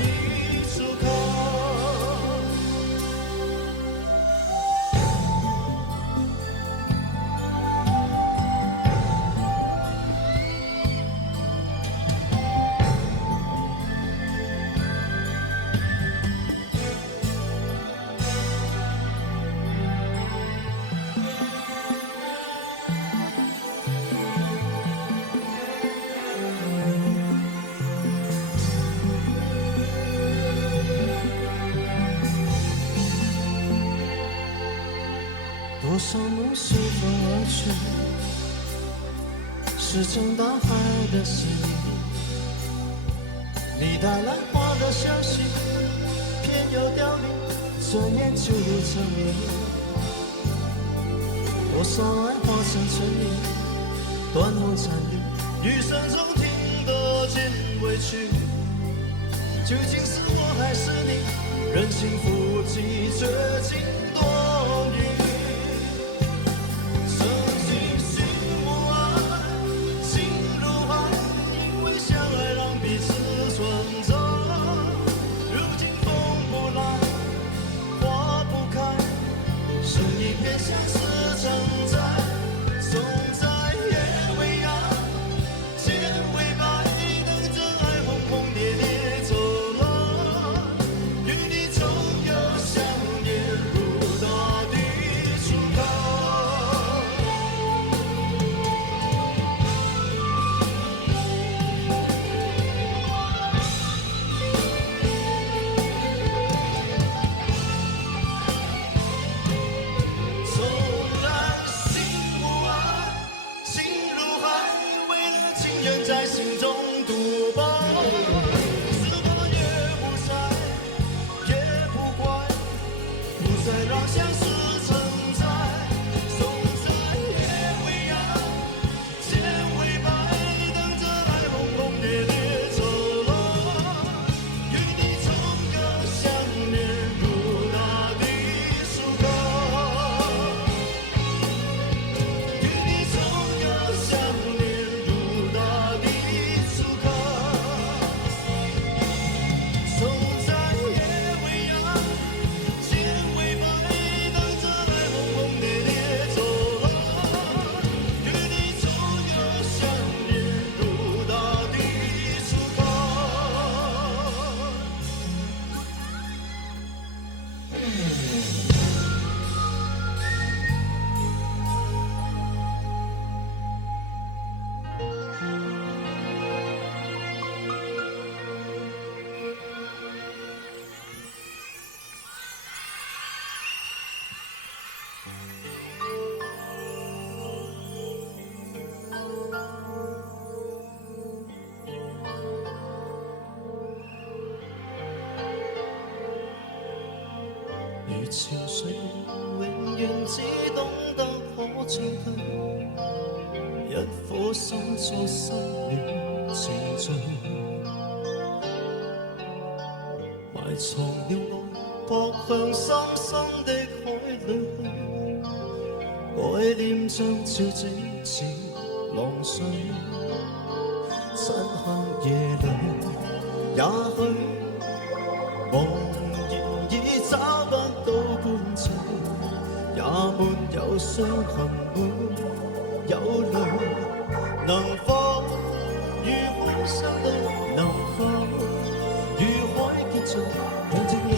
初开。多少梦随风而去，石沉大海的是你。你带来花的消息，偏又凋零，转眼就成谜。多少爱化成春泥，断红残绿，余生中听得见委屈。究竟是我还是你，任性负气，绝情多疑。曾经心无爱，心如海，因为相爱让彼此存在。潮水永遠只懂得可進退，一顆心作失戀情緒，埋藏了愛，撲向深深的海裏去，愛念像潮汐似浪水，漆黑夜裏也許茫然已找不到伴侶，也沒有傷痕，沒有淚，能否與海相對？能否與海結聚？平靜你，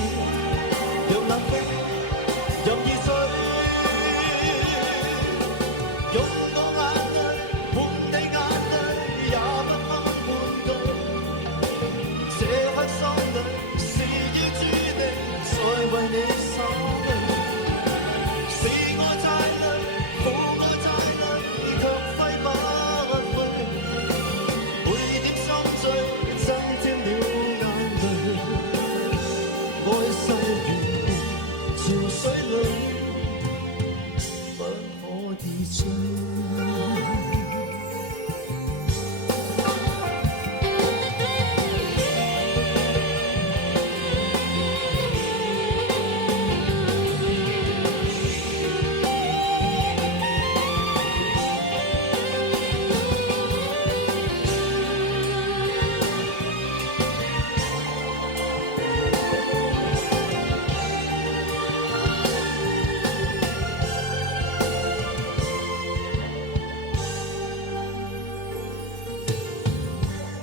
讓冷風任意吹，擁我眼淚，換你眼淚，也不肯半句。這刻心裏是要注定，再為你灑淚。是愛在淚，苦愛在淚，卻揮不去。每點心醉，增添了眼淚。愛逝如潮水裏，不可以追。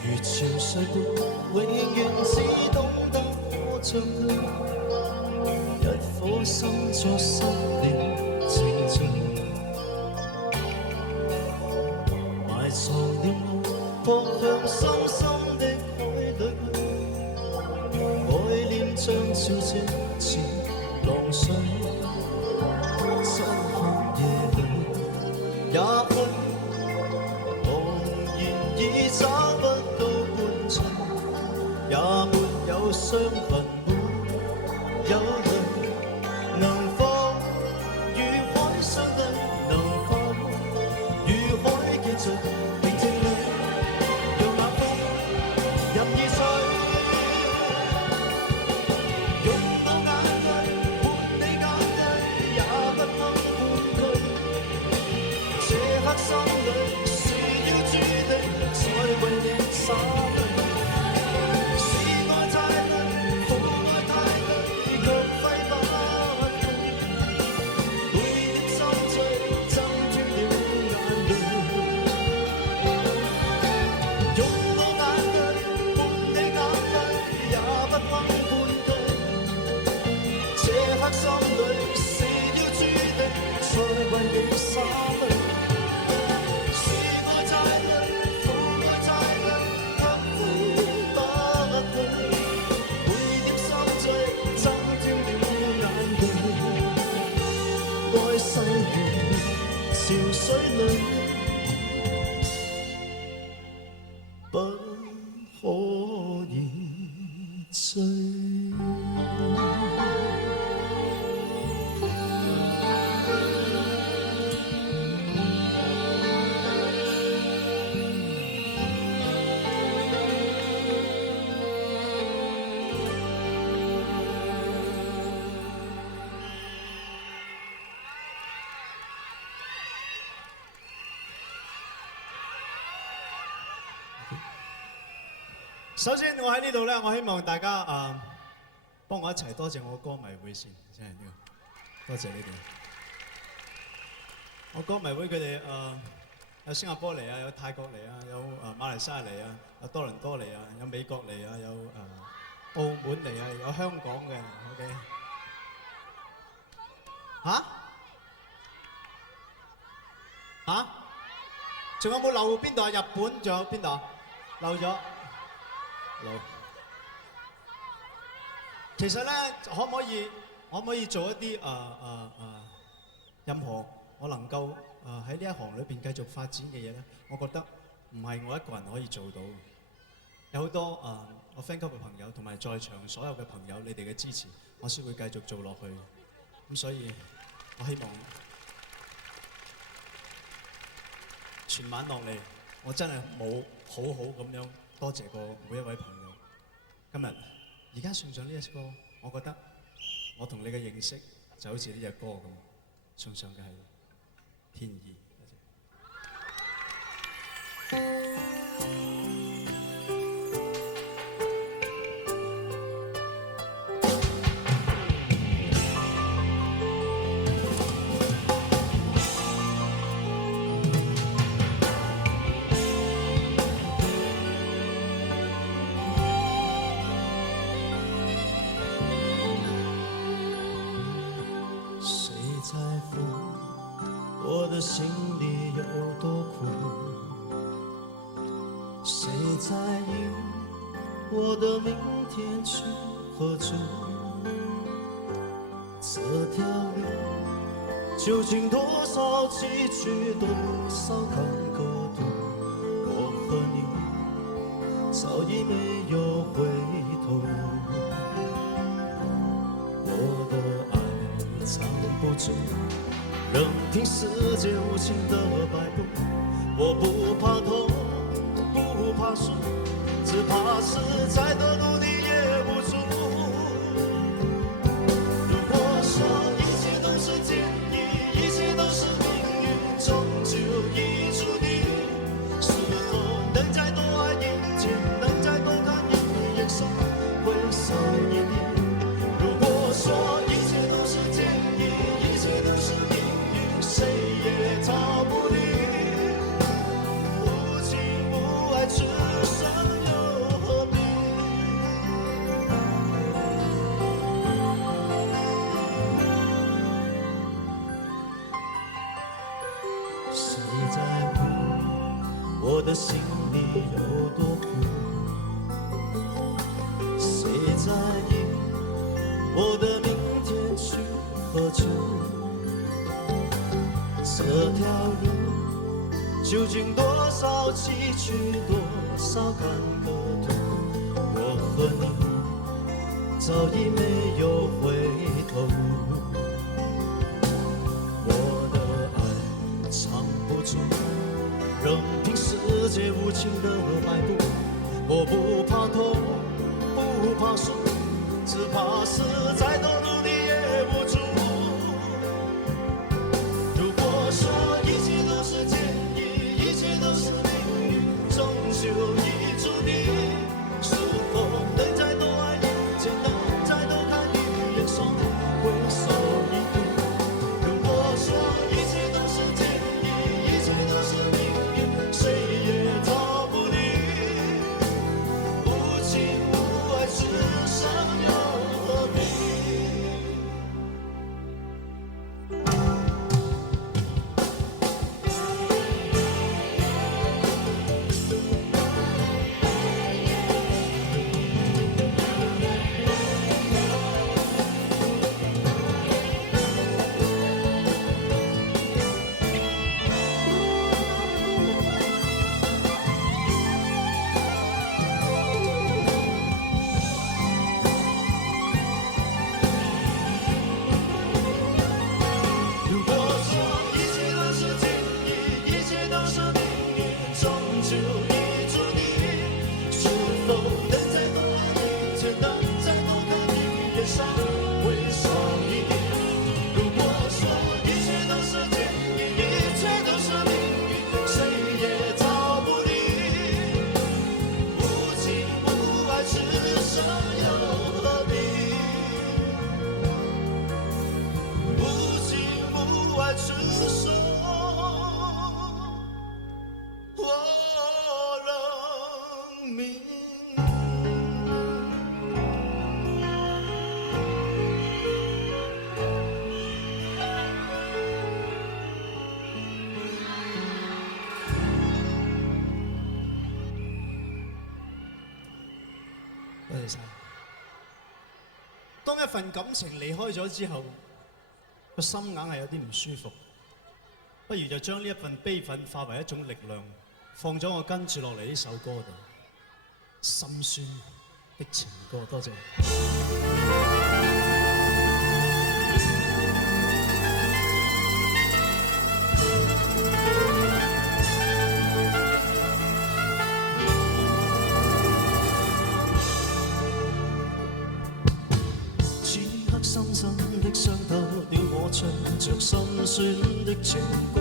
如潮水般，永遠只懂得可進退，一顆心作失戀情緒，埋藏了愛，撲向深深的海裏去，愛念像潮汐似浪水，漆黑夜裏也許已找不到伴侶，也沒有傷痕，沒有淚，能否與海相對？能否與海結聚？平靜裏，讓冷風任意吹，擁我眼淚，換你眼淚，也不肯半句。這刻心裏是要注定，再為你灑淚。是愛在淚，苦愛太累，卻揮不去。每點心醉，增添了眼淚。擁我眼淚，換你眼淚，也不肯半句。這刻心裏是要注定，再為你灑淚。愛逝如潮水裏，不可以追。首先，我喺呢度咧，我希望大家幫我一齊多謝我歌迷會先，真係呢個多謝你哋。我歌迷會佢哋有新加坡嚟啊，有泰國嚟啊，有馬來西亞嚟啊，有多倫多嚟啊，有美國嚟啊，有澳門嚟啊，有香港嘅 ，OK。嚇？仲有冇漏邊度啊？日本仲有邊度啊？漏咗。其實咧，可唔可以做一啲任何我能夠喺呢一行裏邊繼續發展嘅嘢咧？我覺得唔係我一個人可以做到。有好多我 fan club 嘅朋友同埋在場所有嘅朋友，你哋嘅支持，我先會繼續做落去。咁所以我希望全晚落嚟，我真係冇好好咁樣多謝過每一位朋友。今日而家送上呢一首歌，我覺得我同你嘅認識就好似呢隻歌咁，送上嘅係天意。心里有多苦，谁在意我的明天去何处？这条路究竟多少崎岖，多少坎坷途？我和你早已没有回头，我的爱藏不住，任凭世界无情的摆布，我不怕痛，不怕输，只怕是再多努力也不足。如果说一切都是天意，一切都是命运，终究已注定，是否能再多爱一天，能再多看一眼，伤会少一点？如果说一切都是天意，一切都是命运，谁也逃不离，无情无爱，此生又何必？谁在乎我的心里有多苦？谁在意我的明天去何处？这条路究竟多少崎岖，多少坎坷途？我和你早已没有回头，我的爱藏不住，任凭世界无情的摆布，我不怕痛，不怕输，只怕是再多努力也不足。如果说一切都是天意，一切都是命运，终究已注定，是否能再多爱一天，能再多看一眼，伤会少一点？如果说一切都是天意，一切都是命运，谁也逃不离，无情无爱，此生又何必？如果说一切都是天意，一切都是命运，终究已注定，是否能再多爱一天，能再多看一眼，伤会少一点？如果说一切都是天意，一切都是命运，谁也逃不离，无情无爱，此生又何必？无情无爱，此生我认命。多謝晒。當一份感情離開咗之後，個心硬係有啲唔舒服，不如就將呢一份悲憤化為一種力量，放咗我跟住落嚟呢首歌度，心酸的情歌。多謝。深深的傷透了我，唱着心酸的情歌。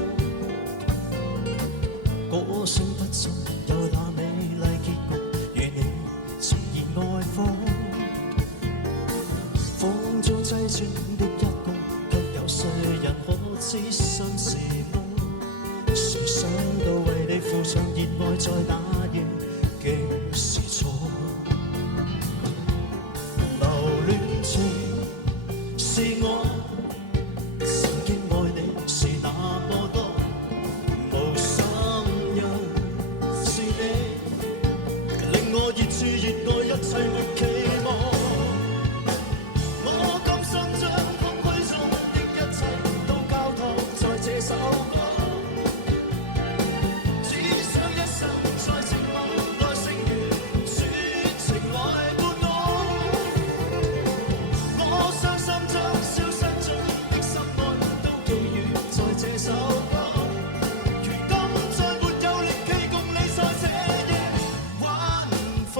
歌聲不盡，有那美麗結局，與你重現愛火。風中凄清的一歌，卻有誰人可知心是夢？誰想到為你付上熱愛，在那夜竟是錯。留戀情是我曾經愛你是那麼多，無心人是你，令我熱熾熱愛一切沒期望。我甘心將空虛中的一切都交託在這首歌，只想一生在寂寞內剩餘，說情來伴我。我傷心將消失盡的心愛都寄予在這首歌，如今再沒有力氣共你在這夜玩火。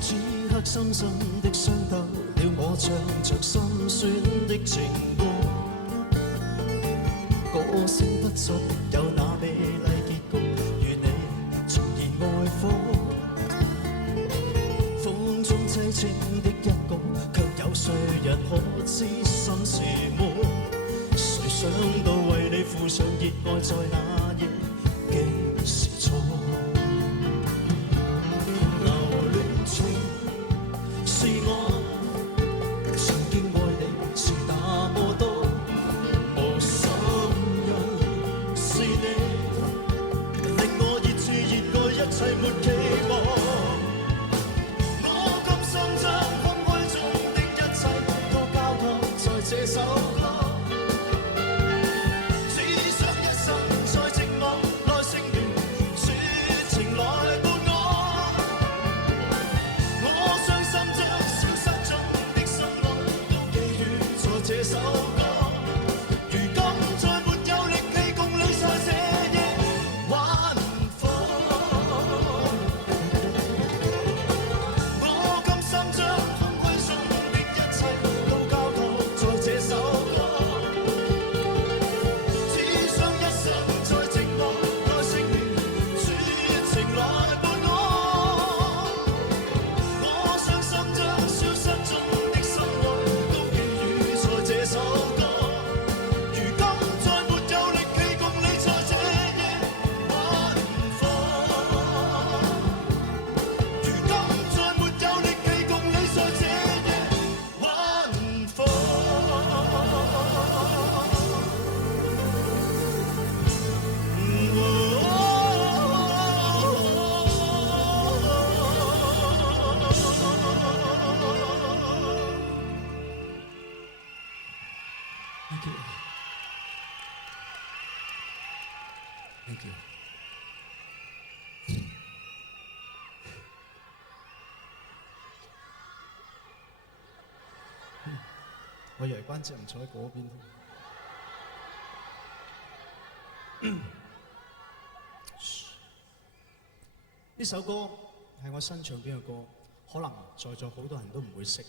此刻深深的傷透了我，唱着心酸的情歌。歌聲不盡，有那美麗結局，與你重現愛火。風中凄清的一歌，卻有誰人可知心是夢？誰想到為你付上熱愛，在那夜竟是錯。留戀情是我曾經愛你是那麼多，無心人是你，令我熱熾熱愛一切沒期望。我甘心將空虛中的一切都交託在這首歌，只想一生在寂寞內剩餘，說情來伴我。我傷心將消失盡的心愛都寄予在這首歌，如今再沒有力氣共你在這夜玩火。我甘心將空虛中的一切都交託在這首歌，只想一生在寂寞內剩餘，說情來伴我。我傷心將消失盡的心愛都寄予在這首歌，如今再沒有力氣共你在這夜玩火。如今再沒有力氣共你在這夜玩火。Thank you. Thank you. 我以為關之琳坐喺嗰邊添。呢首歌係我新唱片嘅歌，可能在座好多人都唔會識。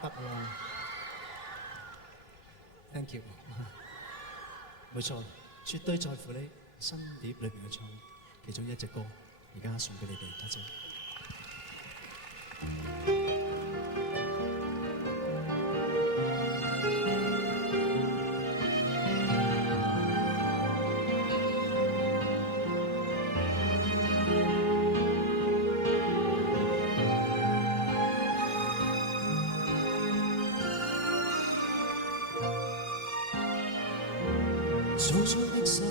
得啦，thank you。冇錯，絕對在乎你新碟裏邊嘅唱其中一隻歌，而家送俾你哋，多謝。粗粗的心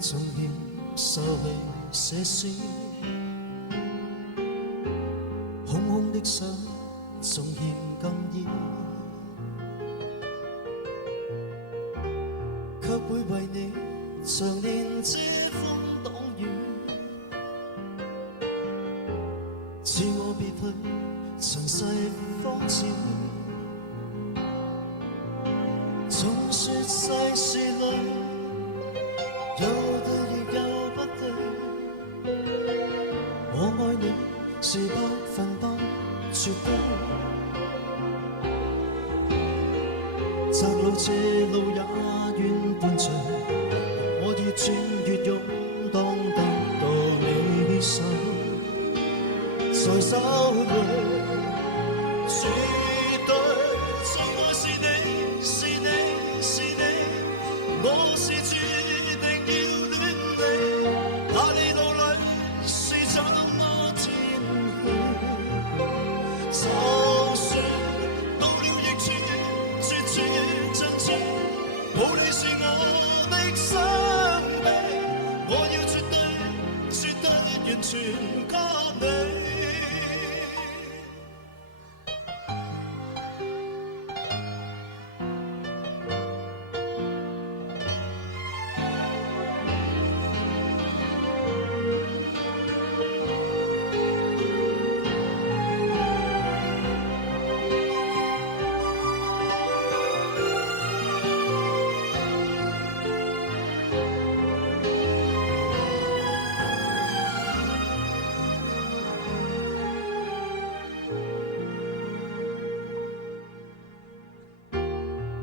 縱然受氣些少，空空的手縱嫌更熱，卻會為你常年遮風擋雨。別去，塵世方淺。總說世事裏有對亦有不對，我愛你是百分百絕對。窄路斜路也願伴隨，我越轉越勇當得到你手，在手裏絕對最愛是你，是你，是你，我是注定要戀你，哪里路裏是怎麼前去，就算到了逆處，絕處盡處，冇你是我的生命，我要絕對，絕對完全給你。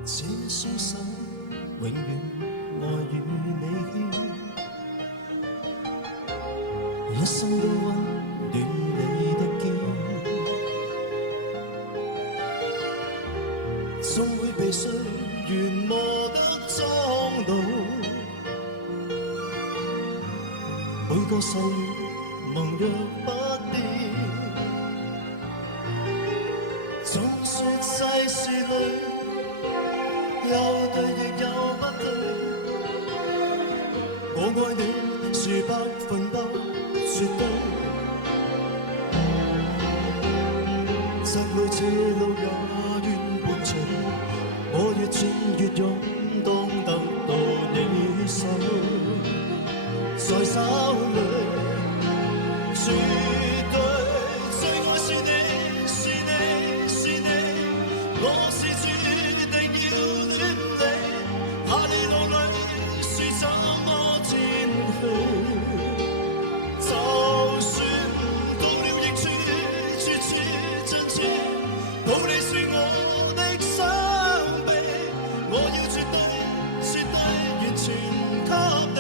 這雙手永遠愛與你牽，一生都溫暖你的肩，終會被歲月磨得蒼老，每個細語盟約不變，總說世事裏有對亦有不對，我愛你是百分百絕對，窄路斜路也願伴隨，我越轉越勇當得到你手，在手裏絕對最愛是你，是你，是你，我是注定要哪里路裏是怎麼前去，就算到了逆處，絕處盡處，冇你是我的生命，我要絕對，絕對完全給你，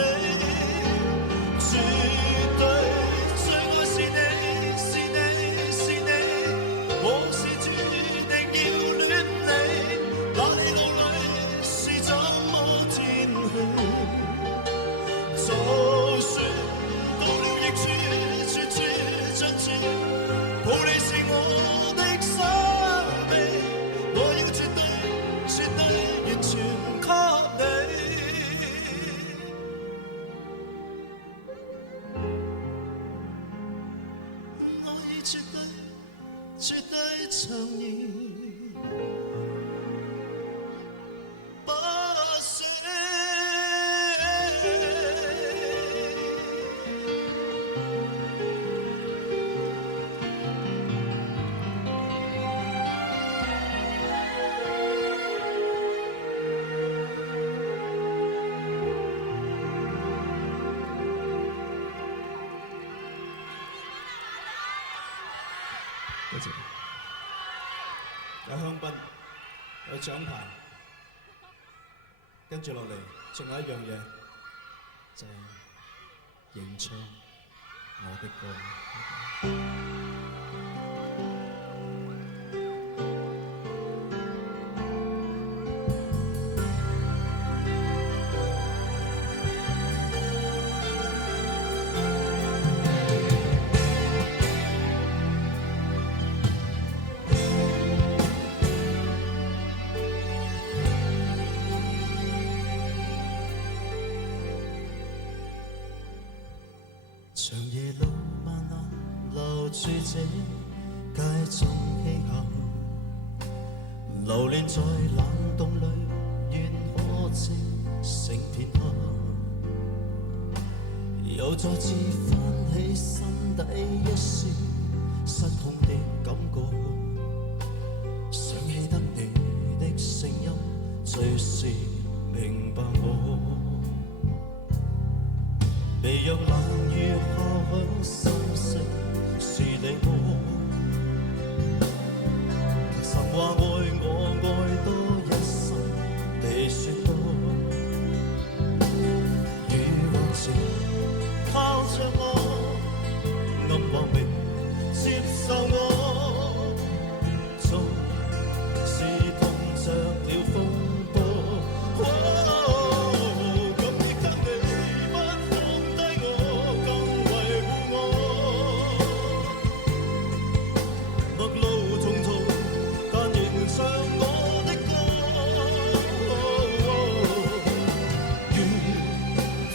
絕對最愛是你，是你，是你，我是注定要戀你，哪里路裏是怎麼前去，就算到了逆處，絕處盡處，冇你是我的生命，我要絕對，絕對完全給你，我已絕對，絕對長眠。多謝。有香檳，有獎牌，跟住落嚟仲有一樣嘢，就係認唱我的歌。長夜路漫漫留住這街中氣候，流連在冷凍裏，願可靜醒片刻，又再次翻起心底一線，失控的感覺，想起得你的聲音，隨時明白我。微弱冷雨下響心聲，是你我。曾話愛我愛多一生地說多，雨或晴靠着我，暗或明接受我，縱是痛着了風波。感激得你不放低我，更維護我。陌路重途，但仍唱我的歌。如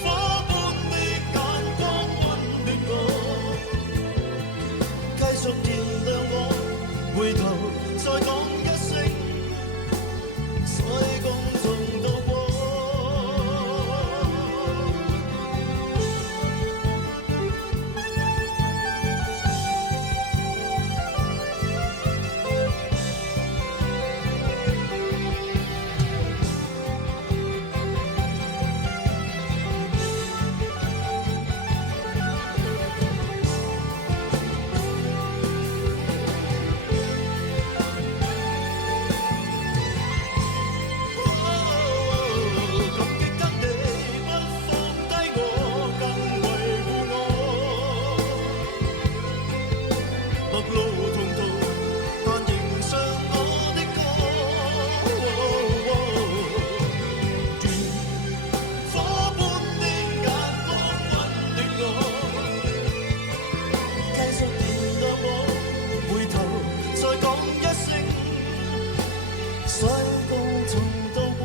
火般的眼光溫暖我，繼續燃亮我，回頭再講一聲，再共同渡過。感激得你不放低我，更維護我。陌路同途，但仍唱我的歌。如火般的眼光溫暖我，繼續燃亮我，回頭再講一聲，再共同渡過。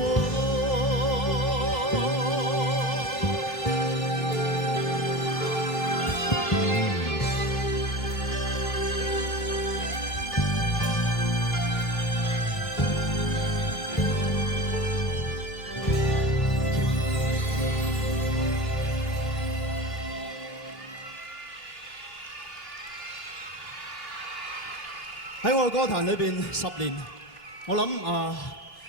喺我嘅歌壇裏邊10年，我諗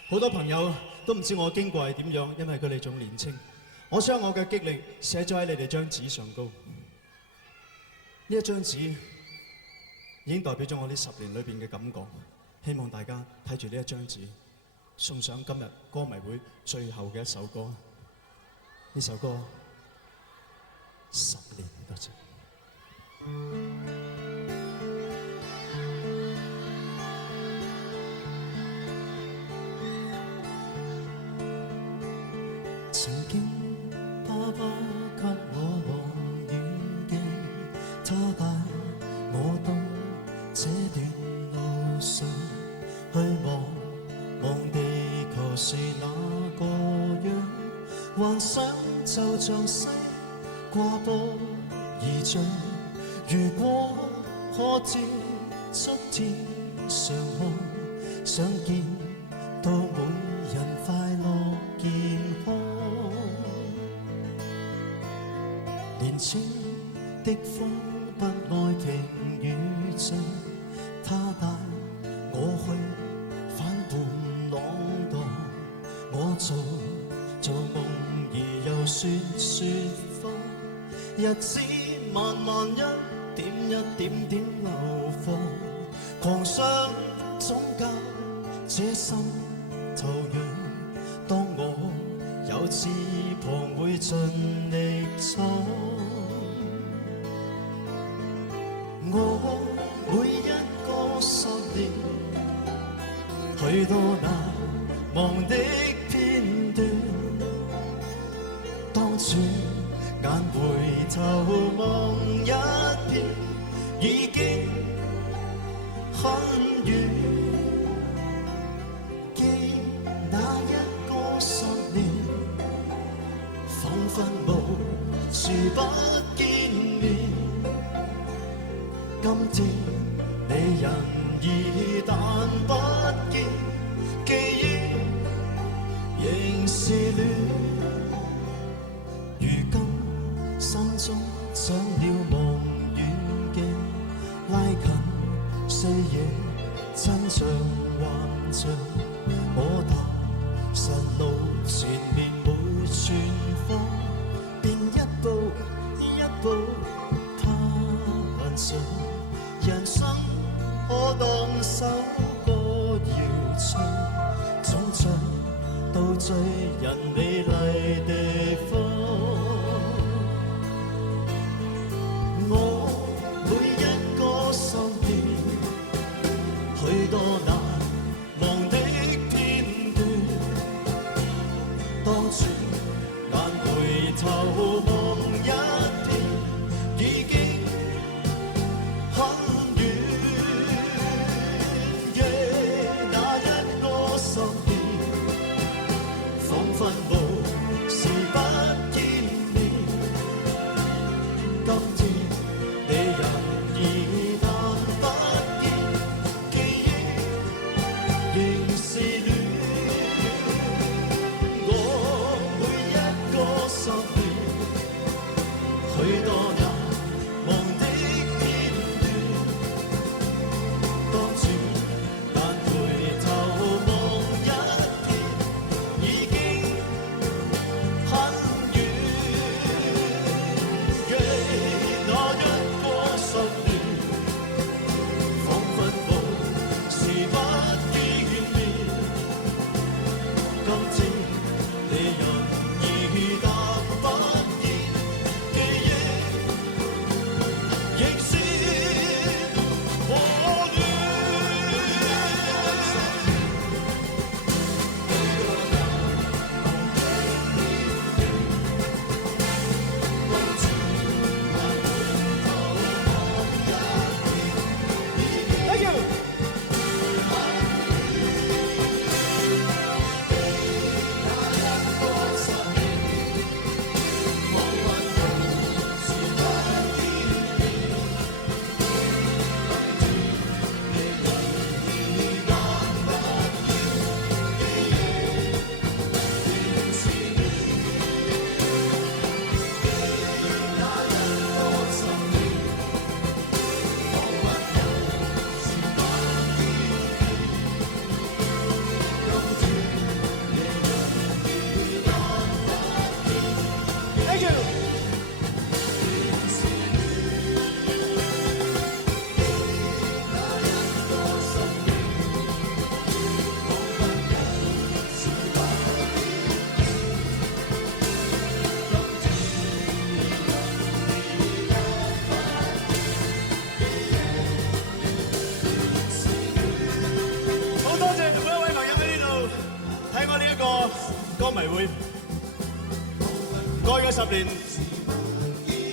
好多朋友都唔知我經過係點樣，因為佢哋仲年青。我將我嘅經歷寫咗喺你哋張紙上高，呢一張紙已經代表咗我呢10年裏邊嘅感覺。希望大家睇住呢一張紙，送上今日歌迷會最後嘅一首歌。呢首歌10年，多謝。曾經爸爸給我望遠鏡，他帶我到這段路上去望地球是那個樣，幻想就像西瓜玻璃像，如果可照出天上看，想見到每人快樂健康。年青的風不愛平與靜，他帶我去反叛浪蕩，我做夢兒又說謊，日子慢慢一點點流放，狂想總教這心頭癢，當我有翅膀會盡力闖。我每一個10年，許多難忘的片段，當轉眼回頭望一遍，已經很遠。記那一個10年，彷彿無處不見面。今天你人已但不見，記憶仍是戀。如今心中想了望遠鏡，拉近四野真像幻象，我踏實路前面每寸荒，便一步一步踏上。人生可當首歌謠唱，總唱到最人美麗地方。我每一個心念，許多難忘的片段，當轉眼回頭望一遍，已經很遠嘅那一個心念，彷彿無時不見面。今天你人已但不見，記憶仍是戀。我每一個心念，許多難忘的片段，當轉眼回頭望一遍，已經很遠嘅那一個心念，彷彿無時不見面。今天你人已但不見，記憶仍是和戀。Thank you。Thank you。好多謝每一位朋友喺呢度睇我呢一個歌迷會。過去嘅10年，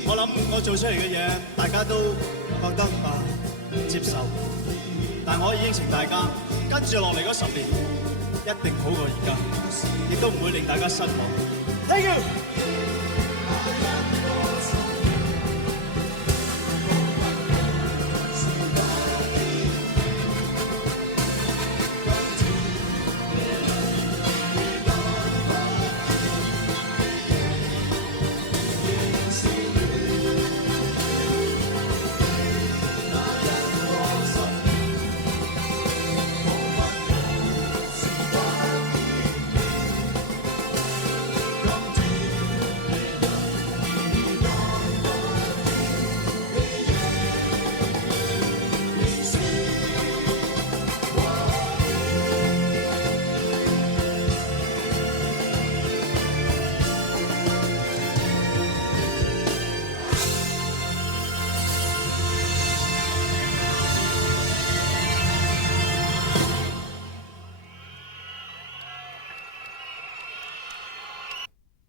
我諗我做出嚟嘅嘢，大家都覺得接受，但我可以應承大家，跟住落嚟嗰10年，一定好過而家，亦都唔會令大家失望。Thank you。